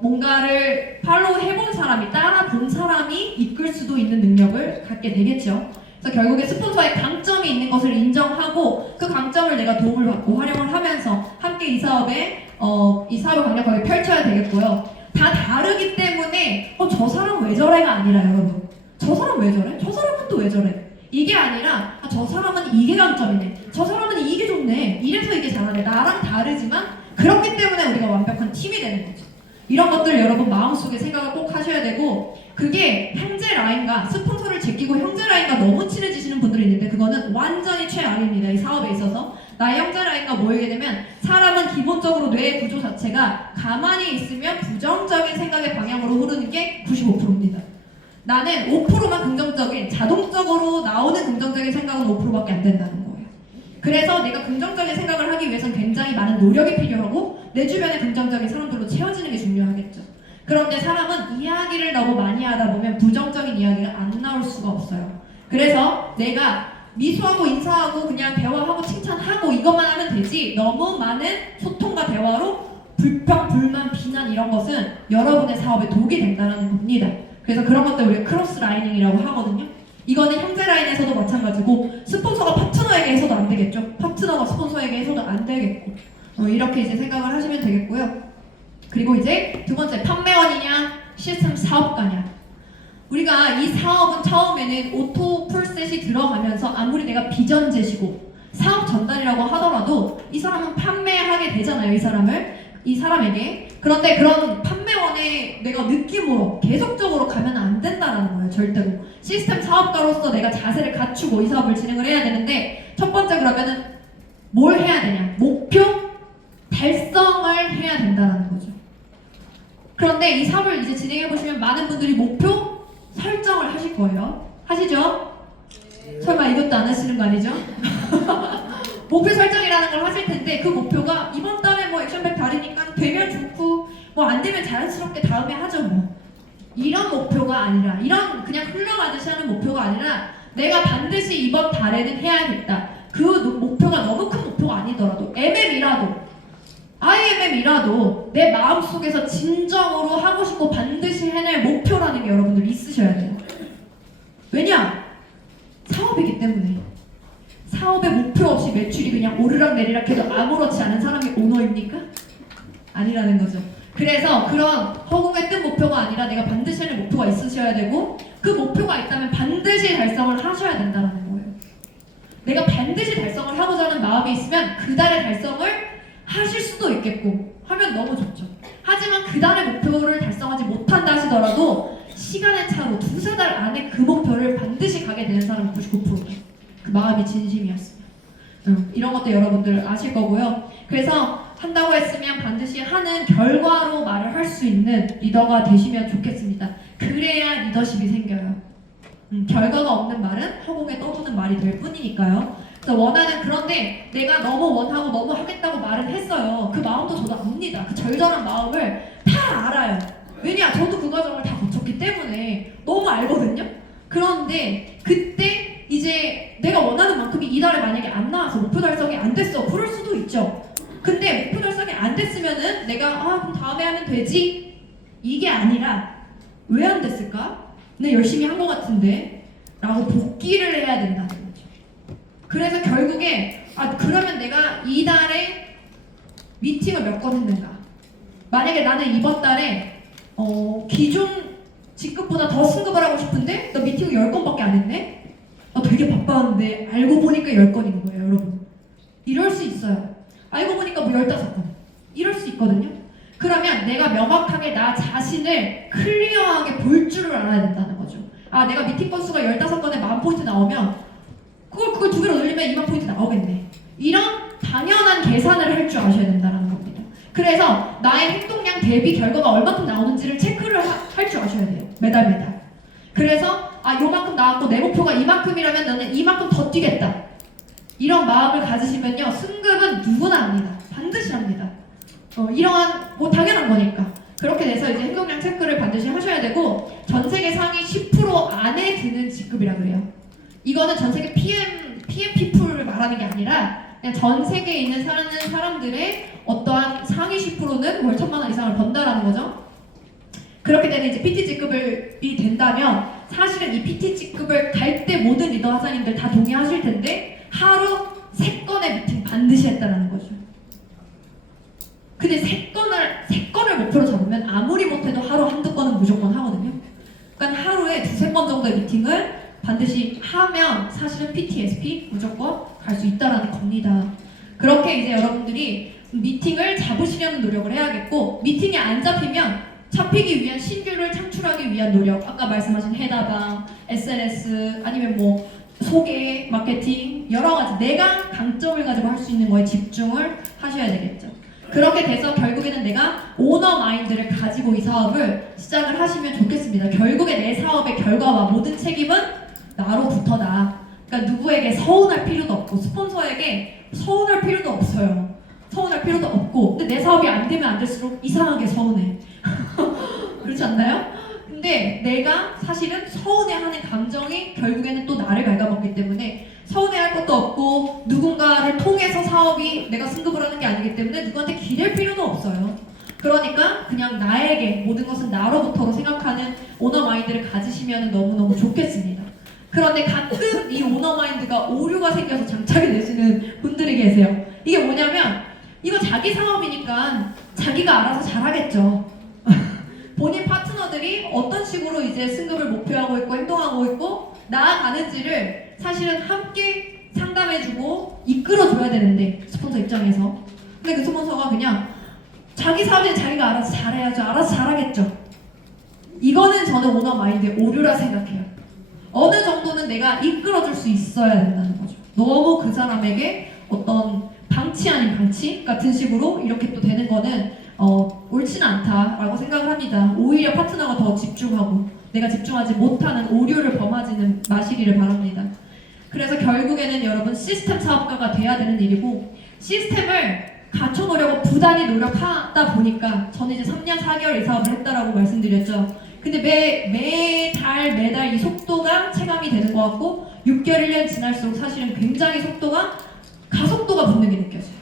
뭔가를 팔로우 해본 사람이 따라본 사람이 이끌 수도 있는 능력을 갖게 되겠죠. 그래서 결국에 스폰서의 강점이 있는 것을 인정하고 그 강점을 내가 도움을 받고 활용을 하면서 함께 이 사업을 강력하게 펼쳐야 되겠고요. 다 다르기 때문에 저 사람 왜 저래가 아니라 여러분 저 사람 왜 저래? 저 사람은 또 왜 저래? 이게 아니라 저 사람은 이게 강점이네 저 사람은 이게 좋네 이래서 이게 잘하네 나랑 다르지만 그렇기 때문에 우리가 완벽한 팀이 되는 거죠. 이런 것들 여러분 마음속에 생각을 꼭 하셔야 되고 그게 형제 라인과 스폰서를 제끼고 형제 라인과 너무 친해지시는 분들이 있는데 그거는 완전히 최악입니다. 이 사업에 있어서 나의 형제 라인과 모이게 되면 사람은 기본적으로 뇌의 구조 자체가 가만히 있으면 부정적인 생각의 방향으로 흐르는 게 95%입니다. 나는 5%만 긍정적인 자동적으로 나오는 긍정적인 생각은 5%밖에 안 된다는 거예요. 그래서 내가 긍정적인 생각을 하기 위해서는 굉장히 많은 노력이 필요하고 내 주변에 긍정적인 사람들로 채워지는 게 중요하겠죠. 그런데 사람은 이야기를 너무 많이 하다 보면 부정적인 이야기가 안 나올 수가 없어요. 그래서 내가 미소하고 인사하고 그냥 대화하고 칭찬하고 이것만 하면 되지 너무 많은 소통과 대화로 불평, 불만, 비난 이런 것은 여러분의 사업에 독이 된다는 겁니다. 그래서 그런 것들 우리가 크로스 라이닝이라고 하거든요. 이거는 형제 라인에서도 마찬가지고 스폰서가 파트너에게 해서도 안 되겠죠. 파트너가 스폰서에게 해서도 안 되겠고 이렇게 이제 생각을 하시면 되겠고요. 그리고 이제 두 번째 판매원이냐 시스템 사업가냐. 우리가 이 사업은 처음에는 오토 풀셋이 들어가면서 아무리 내가 비전 제시고 사업 전달이라고 하더라도 이 사람은 판매하게 되잖아요. 이 사람에게. 그런데 그런 판매원의 내가 느낌으로 계속적으로 가면 안 된다는 거예요. 절대로. 시스템 사업가로서 내가 자세를 갖추고 이 사업을 진행을 해야 되는데, 첫 번째 그러면은 뭘 해야 되냐? 목표 달성을 해야 된다는 거죠. 그런데 이 사업을 이제 진행해 보시면 많은 분들이 목표 설정을 하실 거예요. 하시죠? 설마 이것도 안 하시는 거 아니죠? 목표 설정이라는 걸 하실 텐데, 그 목표가 이번 달에 뭐 액션백 달이니까 되면 좋고 뭐 안 되면 자연스럽게 다음에 하죠 뭐. 이런 목표가 아니라, 이런 그냥 흘러가듯이 하는 목표가 아니라 내가 반드시 이번 달에는 해야겠다. 그 목표가 너무 큰 목표가 아니더라도 IMM이라도 내 마음속에서 진정으로 하고 싶고 반드시 해낼 목표라는 게 여러분들 있으셔야 돼요. 왜냐? 사업이기 때문에. 사업에 목표 없이 매출이 그냥 오르락내리락 해도 아무렇지 않은 사람이 오너입니까? 아니라는 거죠. 그래서 그런 허공에 뜬 목표가 아니라 내가 반드시 해낼 목표가 있으셔야 되고, 그 목표가 있다면 반드시 달성을 하셔야 된다는 거예요. 내가 반드시 달성을 하고자 하는 마음이 있으면 그 달에 달성을 하실 수도 있겠고 하면 너무 좋죠. 하지만 그 달의 목표를 달성하지 못한다 하시더라도 시간의 차로 2-3달 안에 그 목표를 반드시 가게 되는 사람은 99%예요. 그 마음이 진심이었어요. 이런 것도 여러분들 아실 거고요. 그래서 한다고 했으면 반드시 하는 결과로 말을 할 수 있는 리더가 되시면 좋겠습니다. 그래야 리더십이 생겨요. 결과가 없는 말은 허공에 떠도는 말이 될 뿐이니까요. 그래서 원하는, 그런데 내가 너무 원하고 너무 하겠다고 말은 했어요. 그 마음도 저도 압니다. 그 절절한 마음을 다 알아요. 왜냐? 저도 그 과정을 다 거쳤기 때문에 너무 알거든요. 그런데 그때 이제 내가 원하는 만큼이 이달에 만약에 안 나와서 목표 달성이 안 됐어. 그럴 수도 있죠. 근데 목표 달성이 안 됐으면은 내가 그럼 다음에 하면 되지, 이게 아니라 왜 안 됐을까? 내 열심히 한 것 같은데 라고 복귀를 해야 된다는 거죠. 그래서 결국에 그러면 내가 이달에 미팅을 몇 건 했는가? 만약에 나는 이번 달에 기존 직급보다 더 승급을 하고 싶은데 너 미팅을 10건밖에 안 했네? 되게 바빴는데 알고 보니까 10건인 거예요, 여러분. 이럴 수 있어요. 알고 보니까 뭐 15건. 이럴 수 있거든요. 그러면 내가 명확하게 나 자신을 클리어하게 볼 줄을 알아야 된다는 거죠. 내가 미팅 건수가 15건에 10,000포인트 나오면 그걸 2배로 늘리면 20,000포인트 나오겠네. 이런 당연한 계산을 할 줄 아셔야 된다는 겁니다. 그래서 나의 행동량 대비 결과가 얼마큼 나오는지를 체크를 할 줄 아셔야 돼요. 매달. 그래서 요만큼 나왔고 내 목표가 이만큼이라면 나는 이만큼 더 뛰겠다. 이런 마음을 가지시면요, 승급은 누구나 합니다. 반드시 합니다. 이러한 당연한 거니까. 그렇게 돼서 이제 행동량 체크를 반드시 하셔야 되고, 전 세계 상위 10% 안에 드는 직급이라 그래요. 이거는 전 세계 PM people을 말하는 게 아니라 그냥 전 세계에 있는 사람들의 어떠한 상위 10%는 월 1,000만 원 이상을 번다라는 거죠. 그렇게 되는 이제 PT 직급이 된다면 사실은 이 PT 직급을 갈 때 모든 리더 하사님들 다 동의하실 텐데 하루 3건의 미팅 반드시 했다라는 거죠. 근데 3건을 목표로 잡으면 아무리 못해도 하루 1-2건은 무조건 하거든요. 그러니까 하루에 2-3건 정도의 미팅을 반드시 하면 사실은 PTSP 무조건 갈 수 있다라는 겁니다. 그렇게 이제 여러분들이 미팅을 잡으시려는 노력을 해야겠고, 미팅이 안 잡히면 잡히기 위한 신규를 창출하기 위한 노력, 아까 말씀하신 해다방, SNS, 아니면 뭐 소개, 마케팅, 여러 가지 내가 강점을 가지고 할 수 있는 거에 집중을 하셔야 되겠죠. 그렇게 돼서 결국에는 내가 오너 마인드를 가지고 이 사업을 시작을 하시면 좋겠습니다. 결국에 내 사업의 결과와 모든 책임은 나로부터다. 그러니까 누구에게 서운할 필요도 없고, 스폰서에게 서운할 필요도 없어요. 서운할 필요도 없고, 근데 내 사업이 안 되면 안 될수록 이상하게 서운해. 그렇지 않나요? 근데 내가 사실은 서운해하는 감정이 결국에는 또 나를 갉아먹기 때문에 서운해할 것도 없고, 누군가를 통해서 사업이 내가 승급을 하는 게 아니기 때문에 누구한테 기댈 필요도 없어요. 그러니까 그냥 나에게 모든 것은 나로부터로 생각하는 오너 마인드를 가지시면 너무너무 좋겠습니다. 그런데 가끔 이 오너 마인드가 오류가 생겨서 장착이 되시는 분들이 계세요. 이게 뭐냐면, 이거 자기 사업이니까 자기가 알아서 잘하겠죠. 본인 파트너들이 어떤 식으로 이제 승급을 목표하고 있고 행동하고 있고 나아가는지를 사실은 함께 상담해주고 이끌어줘야 되는데 스폰서 입장에서 근데 그 스폰서가 그냥 자기 사업에 자기가 알아서 잘해야죠. 알아서 잘하겠죠. 이거는 저는 오너 마인드의 오류라 생각해요. 어느 정도는 내가 이끌어줄 수 있어야 된다는 거죠. 너무 그 사람에게 어떤 방치 아닌 방치 같은 식으로 이렇게 또 되는 거는 옳지는 않다라고 생각을 합니다. 오히려 파트너가 더 집중하고 내가 집중하지 못하는 오류를 범하지는 마시기를 바랍니다. 그래서 결국에는 여러분 시스템 사업가가 돼야 되는 일이고 시스템을 갖춰놓으려고 부단히 노력하다 보니까 저는 이제 3년 4개월 이 사업을 했다라고 말씀드렸죠. 근데 매달 이 속도가 체감이 되는 것 같고 6개월 1년 지날수록 사실은 굉장히 가속도가 붙는 게 느껴져요.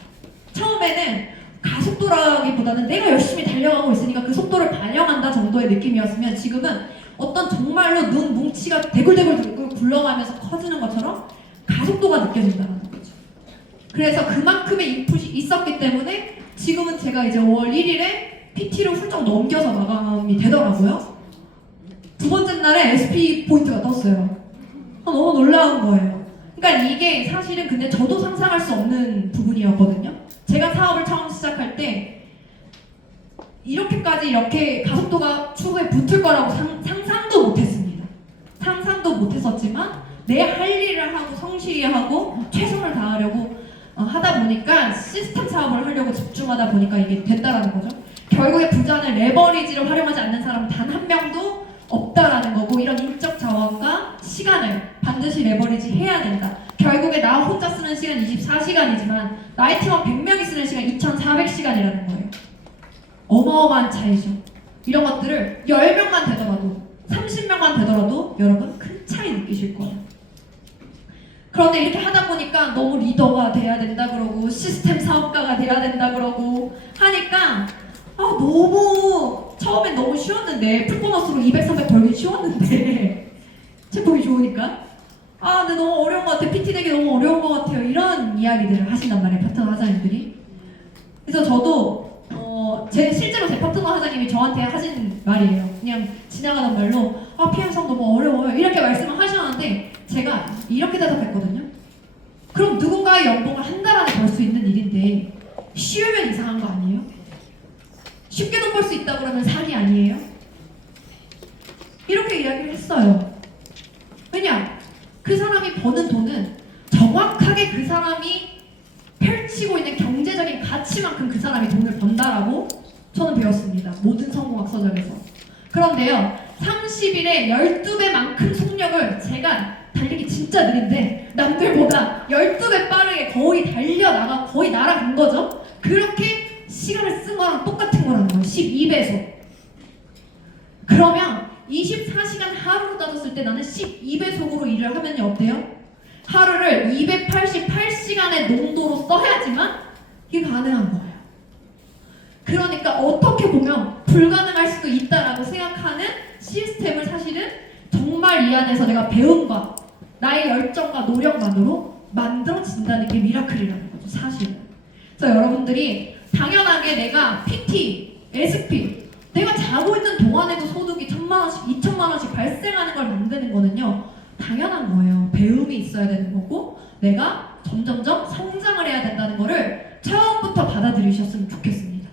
처음에는 가속도라기보다는 내가 열심히 달려가고 있으니까 그 속도를 반영한다 정도의 느낌이었으면 지금은 어떤 정말로 눈 뭉치가 대굴대굴 굴러가면서 커지는 것처럼 가속도가 느껴진다는 거죠. 그래서 그만큼의 인풋이 있었기 때문에 지금은 제가 이제 5월 1일에 PT를 훌쩍 넘겨서 마감이 되더라고요. 두 번째 날에 SP 포인트가 떴어요. 너무 놀라운 거예요. 그러니까 이게 사실은 근데 저도 상상할 수 없는 부분이었거든요. 제가 사업을 처음 시작할 때 이렇게 가속도가 추후에 붙을 거라고 상상도 못했습니다. 상상도 못했었지만 내 할 일을 하고 성실히 하고 최선을 다하려고 하다 보니까 시스템 사업을 하려고 집중하다 보니까 이게 됐다라는 거죠. 결국에 부자는 레버리지를 활용하지 않는 사람은 단 한 명도 없다라는 거고 이런 인적 자원과 시간을 반드시 레버리지 해야 된다. 결국에 나 혼자 쓰는 시간 24시간이지만 나의 팀원 100명이 쓰는 시간 2400시간이라는 거예요. 어마어마한 차이죠. 이런 것들을 10명만 되더라도 30명만 되더라도 여러분 큰 차이 느끼실 거예요. 그런데 이렇게 하다 보니까 너무 리더가 돼야 된다 그러고 시스템 사업가가 돼야 된다 그러고 하니까 너무 처음엔 너무 쉬웠는데 풀보너스로 200, 300 벌기 쉬웠는데 체폭이 좋으니까 근데 너무 어려운 것 같아. PT 되기 너무 어려운 것 같아요. 이런 이야기들을 하신단 말이에요. 파트너 하자님들이. 그래서 저도 실제로 제 파트너 하자님이 저한테 하신 말이에요. 그냥 지나가는 말로 PM성 너무 어려워요. 이렇게 말씀을 하셨는데 제가 이렇게 대답했거든요. 그럼 누군가의 연봉을 한 달 안에 벌 수 있는 일인데 쉬우면 이상한 거 아니에요? 쉽게 돈 벌 수 있다 그러면 사기 아니에요? 이렇게 이야기를 했어요. 왜냐? 그 사람이 버는 돈은 정확하게 그 사람이 펼치고 있는 경제적인 가치만큼 그 사람이 돈을 번다라고 저는 배웠습니다. 모든 성공학 서적에서. 그런데요, 30일에 12배만큼 속력을 제가 달리기 진짜 느린데 남들보다 12배 빠르게 거의 달려나가 거의 날아간 거죠. 그렇게 시간을 쓴 거랑 똑같은 거라는 거예요. 12배속. 그러면 24시간 하루로 따졌을 때 나는 12배속으로 일을 하면 어때요? 하루를 288시간의 농도로 써야지만 이게 가능한 거예요. 그러니까 어떻게 보면 불가능할 수도 있다라고 생각하는 시스템을 사실은 정말 이 안에서 내가 배움과 나의 열정과 노력만으로 만들어진다는 게 미라클이라는 거죠, 사실은. 그래서 여러분들이 당연하게 내가 PT, SP, 내가 자고 있는 동안에도 소득이 1000만원씩, 2000만원씩 발생하는 걸 만드는 거는요, 당연한 거예요. 배움이 있어야 되는 거고 내가 점점점 성장을 해야 된다는 거를 처음부터 받아들이셨으면 좋겠습니다.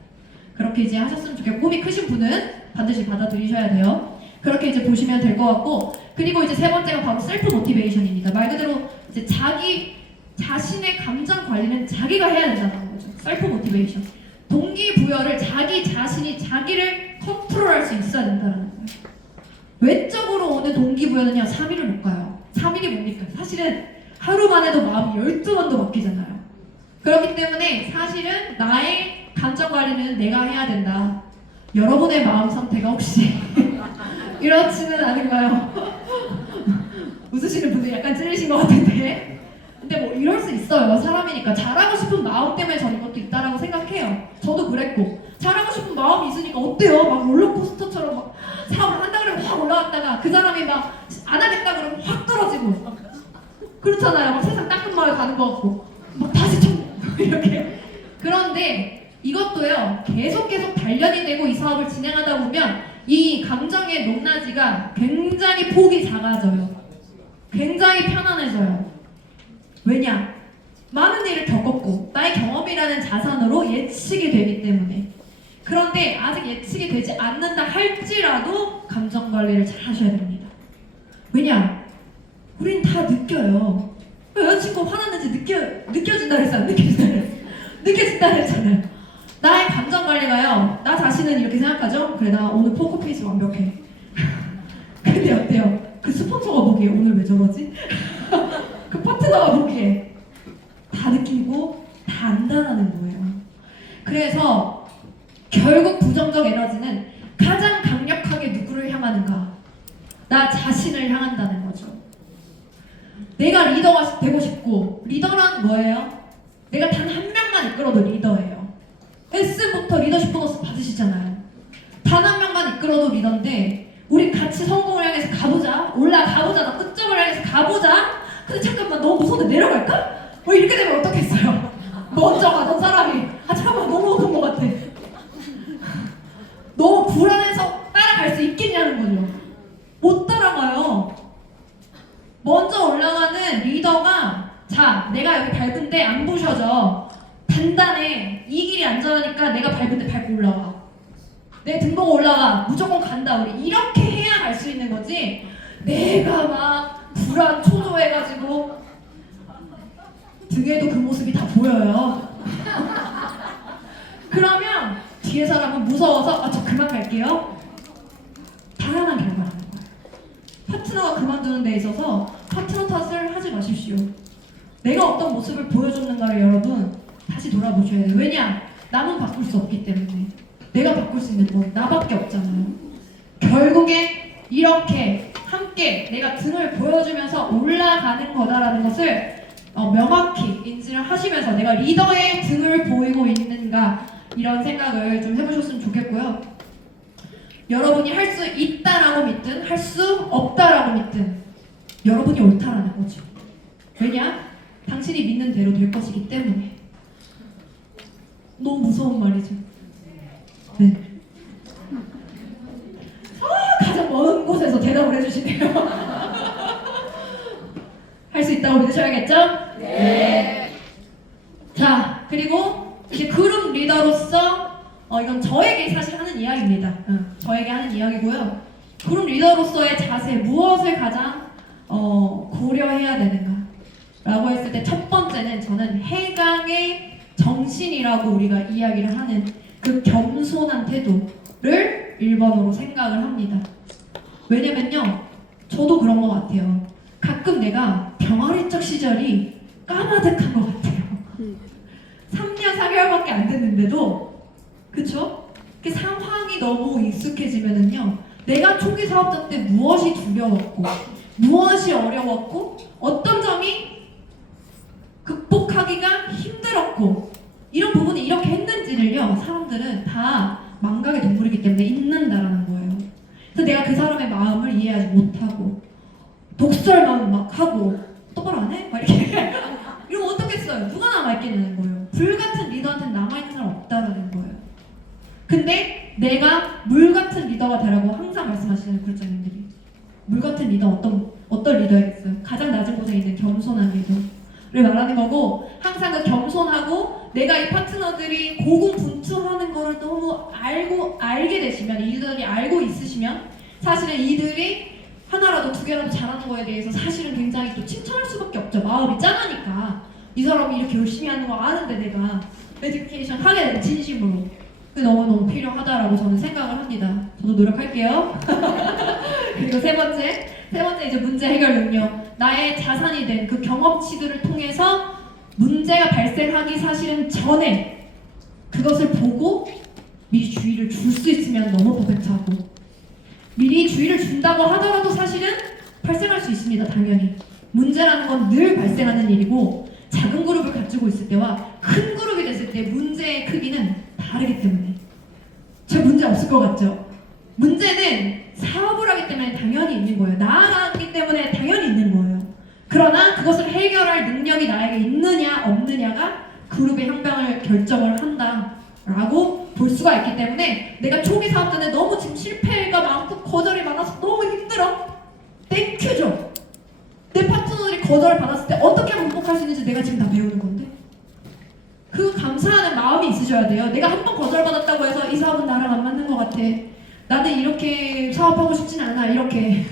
그렇게 이제 하셨으면 좋겠고 꿈이 크신 분은 반드시 받아들이셔야 돼요. 그렇게 이제 보시면 될 것 같고 그리고 이제 세 번째가 바로 셀프 모티베이션입니다. 말 그대로 이제 자기 자신의 감정 관리는 자기가 해야 된다는 거죠. 셀프 모티베이션. 동기부여를 자기 자신이 자기를 컨트롤할 수 있어야 된다는 거예요. 외적으로 오는 동기부여는요 3일을 못 가요. 3일이 뭡니까? 사실은 하루만 해도 마음이 12번도 바뀌잖아요. 그렇기 때문에 사실은 나의 감정 관리는 내가 해야 된다. 여러분의 마음 상태가 혹시 이렇지는 않은가요? 웃으시는 분들이 약간 찔리신 것 같은데 근데 뭐 이럴 수 있어요. 사람이니까 잘하고 싶은 마음 때문에 저는 이것도 있다라고 생각해요. 저도 그랬고 잘하고 싶은 마음이 있으니까 어때요? 막 롤러코스터처럼 막 사업을 한다 그러면 확 올라갔다가 그 사람이 막 안 하겠다 그러면 확 떨어지고 그렇잖아요. 막 세상 따끔마을 가는 것 같고 막 다시 좀 이렇게. 그런데 이것도요 계속 단련이 되고 이 사업을 진행하다 보면 이 감정의 높낮이가 굉장히 폭이 작아져요. 굉장히 편안해져요. 왜냐? 많은 일을 겪었고 나의 경험이라는 자산으로 예측이 되기 때문에. 그런데 아직 예측이 되지 않는다 할지라도 감정 관리를 잘 하셔야 됩니다. 왜냐? 우린 다 느껴요. 여자친구 화났는지 느껴진다 그랬어, 안 느껴진다 그랬어? 느껴진다 그랬잖아요. 나의 감정 관리가요, 나 자신은 이렇게 생각하죠? 그래, 나 오늘 포커페이스 완벽해. 근데 어때요? 그 스폰서가 보기에 오늘 왜 저러지? 그 파트너가 보기에 다 느끼고 다 안다라는 거예요. 그래서 결국 부정적 에너지는 가장 강력하게 누구를 향하는가? 나 자신을 향한다는 거죠. 내가 리더가 되고 싶고, 리더란 뭐예요? 내가 단 한 명만 이끌어도 리더예요. S부터 리더십 보너스 받으시잖아요. 단 한 명만 이끌어도 리더인데 우리 같이 성공을 향해서 가보자. 올라가보자. 나 끝점을 향해서 가보자. 근데 잠깐만, 너무 무서운데 내려갈까? 뭐 이렇게 되면 어떡했어요? 먼저 가던 사람이 잠깐만, 너무 무서운 것 같아. 너무 불안해서 따라갈 수 있겠냐는 거죠. 못 따라가요. 먼저 올라가는 리더가, 자, 내가 여기 밟은데 안 부셔져. 단단해. 이 길이 안전하니까 내가 밟은데 밟고 올라와. 내 등 보고 올라가. 무조건 간다. 우리 이렇게 해야 갈 수 있는 거지. 내가 막 불안 초조해가지고 등에도 그 모습이 다 보여요. 그러면 뒤에 사람은 무서워서 저 그만 갈게요. 당연한 결과라는 거예요. 파트너가 그만두는 데 있어서 파트너 탓을 하지 마십시오. 내가 어떤 모습을 보여줬는가를 여러분 다시 돌아보셔야 돼요. 왜냐? 남은 바꿀 수 없기 때문에. 내가 바꿀 수 있는 건 나밖에 없잖아요. 결국에 이렇게 함께 내가 등을 보여주면서 올라가는 거다라는 것을 명확히 인지를 하시면서 내가 리더의 등을 보이고 있는가, 이런 생각을 좀 해보셨으면 좋겠고요. 여러분이 할 수 있다라고 믿든 할 수 없다라고 믿든 여러분이 옳다라는 거죠. 왜냐? 당신이 믿는 대로 될 것이기 때문에. 너무 무서운 말이죠. 네. 가장 먼 곳에서 대답을 해주시네요. 할 수 있다고 믿으셔야겠죠? 네. 자, 그리고 이제 그룹 리더로서 이건 저에게 사실 하는 이야기입니다. 저에게 하는 이야기고요. 그룹 리더로서의 자세, 무엇을 가장 고려해야 되는가? 라고 했을 때 첫 번째는 저는 해강의 정신이라고 우리가 이야기를 하는 그 겸손한 태도를 1번으로 생각을 합니다. 왜냐면요, 저도 그런 것 같아요. 가끔 내가 병아리적 시절이 까마득한 것 같아요. 3년 4개월밖에 안 됐는데도, 그쵸? 그 상황이 너무 익숙해지면은요, 내가 초기 사업자 때 무엇이 두려웠고 무엇이 어려웠고 어떤 점이 극복하기가 힘들었고 이런 부분이 이렇게 했는지를요, 사람들은 다 망각의 동물이기 때문에 잊는다라는 거예요. 그래서 내가 그 사람의 마음을 이해하지 못하고 독설만 막 하고 똑바로 안 해? 막 이렇게 이러면 어떻겠어요? 누가 남아있겠냐는 거예요. 불같은 리더한테는 남아있는 사람 없다라는 거예요. 근데 내가 물같은 리더가 되라고 항상 말씀하시는 그룹장님들이, 물같은 리더 어떤 리더이겠어요? 가장 낮은 곳에 있는 겸손한 리더를 말하는 거고, 항상 그 겸손하고 내가 이 파트너들이 고군분투하는 거를 너무 알게 되시면, 이들이 알고 있으시면 사실은 이들이 하나라도 두 개라도 잘하는 거에 대해서 사실은 굉장히 또 칭찬할 수밖에 없죠. 마음이 짠하니까 이 사람이 이렇게 열심히 하는 거 아는데 내가 에듀케이션 하게 되는 진심으로. 그게 너무너무 필요하다라고 저는 생각을 합니다. 저도 노력할게요. 그리고 세 번째 이제 문제 해결 능력. 나의 자산이 된 그 경험치들을 통해서 문제가 발생하기 사실은 전에 그것을 보고 미리 주의를 줄 수 있으면 너무 퍼펙트하고, 미리 주의를 준다고 하더라도 사실은 발생할 수 있습니다. 당연히 문제라는 건 늘 발생하는 일이고, 작은 그룹을 가지고 있을 때와 큰 그룹이 됐을 때 문제의 크기는 다르기 때문에 제 문제 없을 것 같죠? 문제는 사업을 하기 때문에 당연히 있는 거예요. 나아가기 때문에 당연히 있는 거예요. 그러나 그것을 해결할 능력이 나에게 있느냐 없느냐가 그룹의 향방을 결정을 한다라고 볼 수가 있기 때문에, 내가 초기 사업 전에 너무 지금 실패가 많고 거절이 많아서 너무 힘들어. 땡큐죠. 내 파트너들이 거절을 받았을 때 어떻게 극복할 할 수 있는지 내가 지금 다 배우는 건데. 그 감사하는 마음이 있으셔야 돼요. 내가 한 번 거절받았다고 해서 이 사업은 나랑 안 맞는 것 같아. 나는 이렇게 사업하고 싶진 않아. 이렇게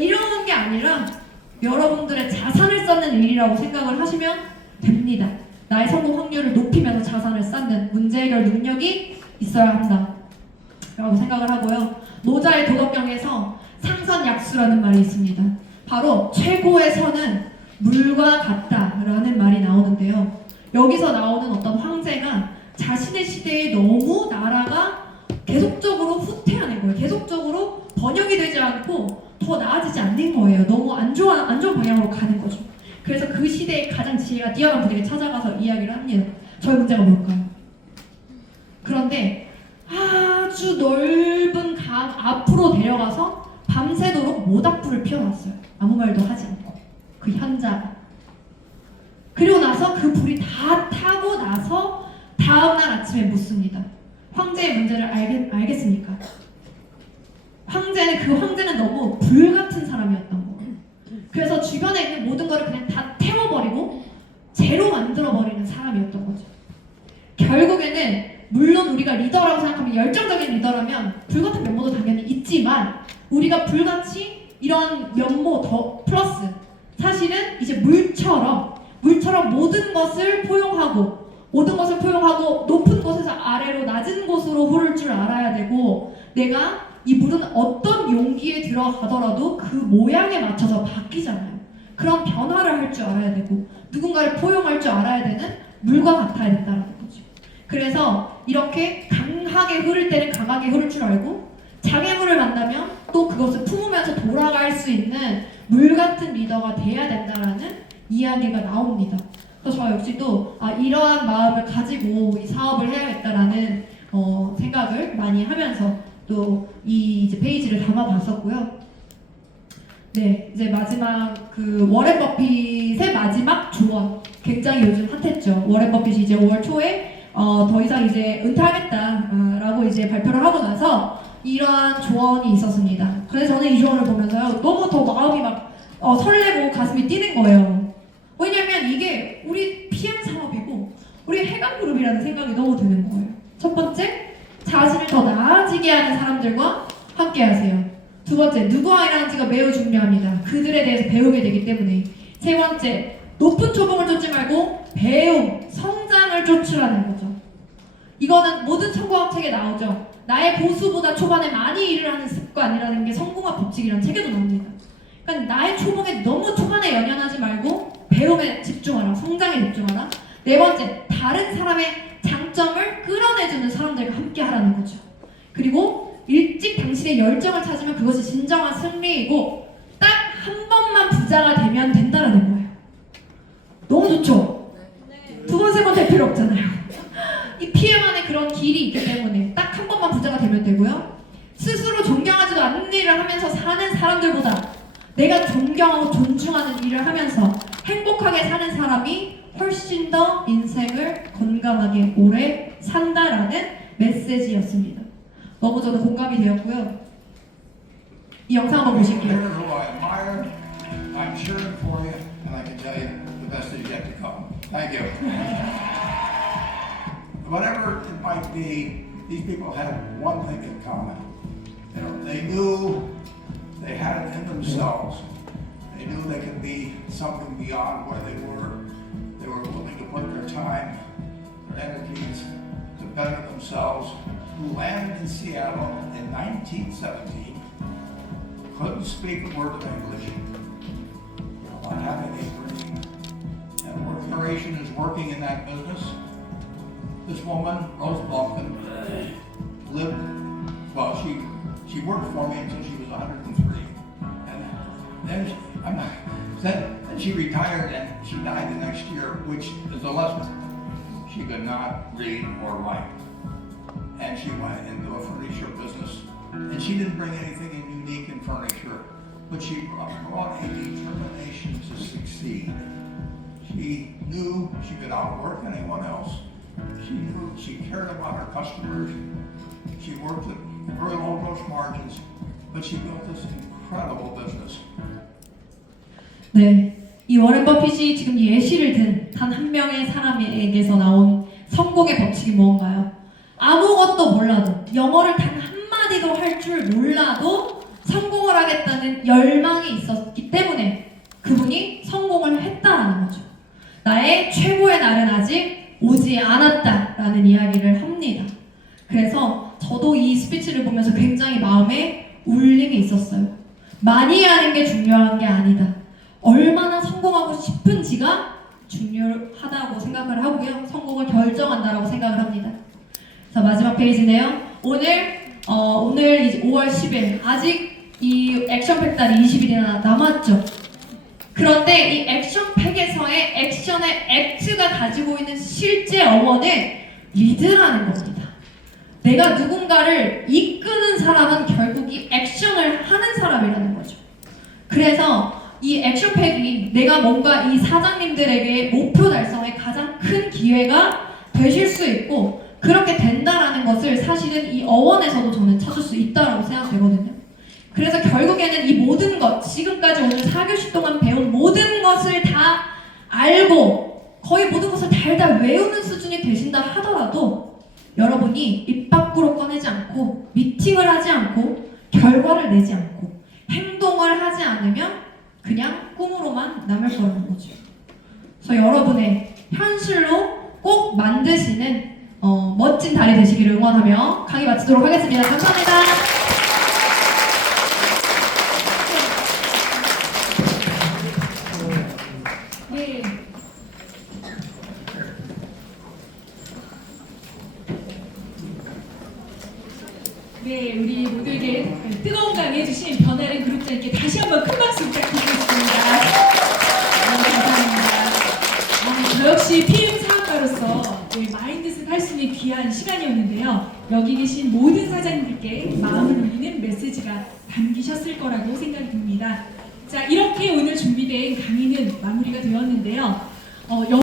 이런 게 아니라 여러분들의 자산을 쌓는 일이라고 생각을 하시면 됩니다. 나의 성공 확률을 높이면서 자산을 쌓는 문제 해결 능력이 있어야 한다 라고 생각을 하고요. 노자의 도덕경에서 상선약수라는 말이 있습니다. 바로 최고의 선은 물과 같다라는 말이 나오는데요. 여기서 나오는 어떤 황제가 자신의 시대에 너무 나라가 계속적으로 후퇴하는 거예요. 계속적으로 번영이 되지 않고 더 나아지지 않는 거예요. 너무 안 좋은 방향으로 가는 거죠. 그래서 그 시대에 가장 지혜가 뛰어난 분에게 찾아가서 이야기를 합니다. 저의 문제가 뭘까요? 그런데 아주 넓은 강 앞으로 데려가서 밤새도록 모닥불을 피워놨어요. 아무 말도 하지 않고 그 현자가. 그리고 나서 그 불이 다 타고 나서 다음날 아침에 묻습니다. 황제의 문제를 알겠습니까? 황제는 너무 불같은 사람이었던 거예요. 그래서 주변에 있는 모든 거를 그냥 다 태워버리고 제로 만들어버리는 사람이었던 거죠. 결국에는 물론 우리가 리더라고 생각하면 열정적인 리더라면 불같은 면모도 당연히 있지만 우리가 불같이 이런 면모 더 플러스 사실은 이제 물처럼 모든 것을 포용하고 높은 곳에서 아래로 낮은 곳으로 흐를 줄 알아야 되고 내가 이 물은 어떤 용기에 들어가더라도 그 모양에 맞춰서 바뀌잖아요. 그런 변화를 할 줄 알아야 되고 누군가를 포용할 줄 알아야 되는 물과 같아야 된다는 거죠. 그래서 이렇게 강하게 흐를 때는 강하게 흐를 줄 알고 장애물을 만나면 또 그것을 품으면서 돌아갈 수 있는 물 같은 리더가 돼야 된다라는 이야기가 나옵니다. 그래서 저 역시도 이러한 마음을 가지고 이 사업을 해야겠다라는 생각을 많이 하면서 또 이 이제 페이지를 담아봤었고요. 네, 이제 마지막 그 워렌 버핏의 마지막 조언 굉장히 요즘 핫했죠. 워렌 버핏이 이제 5월 초에 더 이상 이제 은퇴하겠다라고 이제 발표를 하고 나서 이러한 조언이 있었습니다. 그래서 저는 이 조언을 보면서요 너무 더 마음이 막 설레고 가슴이 뛰는 거예요. 왜냐면 이게 우리 PM 사업이고 우리 해강그룹이라는 생각이 너무 드는 거예요. 첫 번째, 자신을 더 나아지게 하는 사람들과 함께 하세요. 두 번째, 누구와 일하는지가 매우 중요합니다. 그들에 대해서 배우게 되기 때문에. 세 번째, 높은 초봉을 쫓지 말고 배움, 성장을 쫓으라는 거죠. 이거는 모든 성공학 책에 나오죠. 나의 보수보다 초반에 많이 일을 하는 습관이라는 게 성공학 법칙이라는 책에도 나옵니다. 그러니까 나의 초봉에 너무 초반에 연연하지 말고 배움에 집중하라, 성장에 집중하라. 네 번째, 다른 사람의 장점을 끌어내주는 사람들과 함께 하라는 거죠. 그리고 일찍 당신의 열정을 찾으면 그것이 진정한 승리이고 딱 한 번만 부자가 되면 된다는 거예요. 너무 좋죠? 두 번, 세 번 될 필요 없잖아요. 이 PM 안에 그런 길이 있기 때문에 딱 한 번만 부자가 되면 되고요. 스스로 존경하지도 않는 일을 하면서 사는 사람들보다 내가 존경하고 존중하는 일을 하면서 행복하게 사는 사람이 훨씬 더 인생을 건강하게 오래 산다라는 메시지였습니다. 너무 저는 공감이 되었고요. 이 영상 한번 보실게요. Who I admire, I'm cheering for you, and I can tell you the best is yet to come. Thank you. Whatever it might be, these people had one thing in common. You know, they knew they had it in themselves. They knew they could be something beyond where they were. They were willing to put their time, their energies to better themselves. Who landed in Seattle in 1917, couldn't speak a word of English, but having a dream. And Work Narration is working in that business. This woman, Rose Balkin, lived, well, she worked for me until she was 103. And then then she retired and she died the next year, which is a lesson. She could not read or write. And she went into a furniture business. And she didn't bring anything unique in furniture, but she brought a determination to succeed. She knew she could outwork anyone else. She knew she cared about her customers. She worked at very low gross margins, but she built this incredible business. 네, 이 워렌 버핏이 지금 예시를 든 단 한 명의 사람에게서 나온 성공의 법칙이 뭔가요? 아무것도 몰라도, 영어를 단 한마디도 할 줄 몰라도 성공을 하겠다는 열망이 있었기 때문에 그분이 성공을 했다라는 거죠. 나의 최고의 날은 아직 오지 않았다라는 이야기를 합니다. 그래서 저도 이 스피치를 보면서 굉장히 마음에 울림이 있었어요. 많이 하는 게 중요한 게 아니다. 얼마나 성공하고 싶은지가 중요하다고 생각을 하고요. 성공을 결정한다라고 생각을 합니다. 자, 마지막 페이지인데요. 오늘 이제 5월 10일, 아직 이 액션팩 달이 20일이나 남았죠. 그런데 이 액션팩에서의 액션의 액트가 가지고 있는 실제 어원은 리드라는 겁니다. 내가 누군가를 이끄는 사람은 결국 이 액션을 하는 사람이라는 거죠. 그래서 이 액션팩이 내가 뭔가 이 사장님들에게 목표 달성에 가장 큰 기회가 되실 수 있고, 그렇게 된다라는 것을 사실은 이 어원에서도 저는 찾을 수 있다라고 생각되거든요. 그래서 결국에는 이 모든 것, 지금까지 오늘 4교시 동안 배운 모든 것을 다 알고 거의 모든 것을 달달 외우는 수준이 되신다 하더라도 여러분이 입 밖으로 꺼내지 않고 미팅을 하지 않고 결과를 내지 않고 행동을 하지 않으면 그냥 꿈으로만 남을 거라는 거죠. 그래서 여러분의 현실로 꼭 만드시는 멋진 달이 되시기를 응원하며 강의 마치도록 하겠습니다. 감사합니다. 네. 네, 우리 모두에게 뜨거운 강의 해주신 변화된 그룹장님께 다시 한번 큰 박수 부탁드리겠습니다. 감사합니다. 저 역시 PM 사업가로서 마인드셋 할 수 있는 귀한 시간이었는데요. 여기 계신 모든 사장님들께 마음을 울리는 메시지가 담기셨을 거라고 생각이 듭니다. 자, 이렇게 오늘 준비된 강의는 마무리가 되었는데요.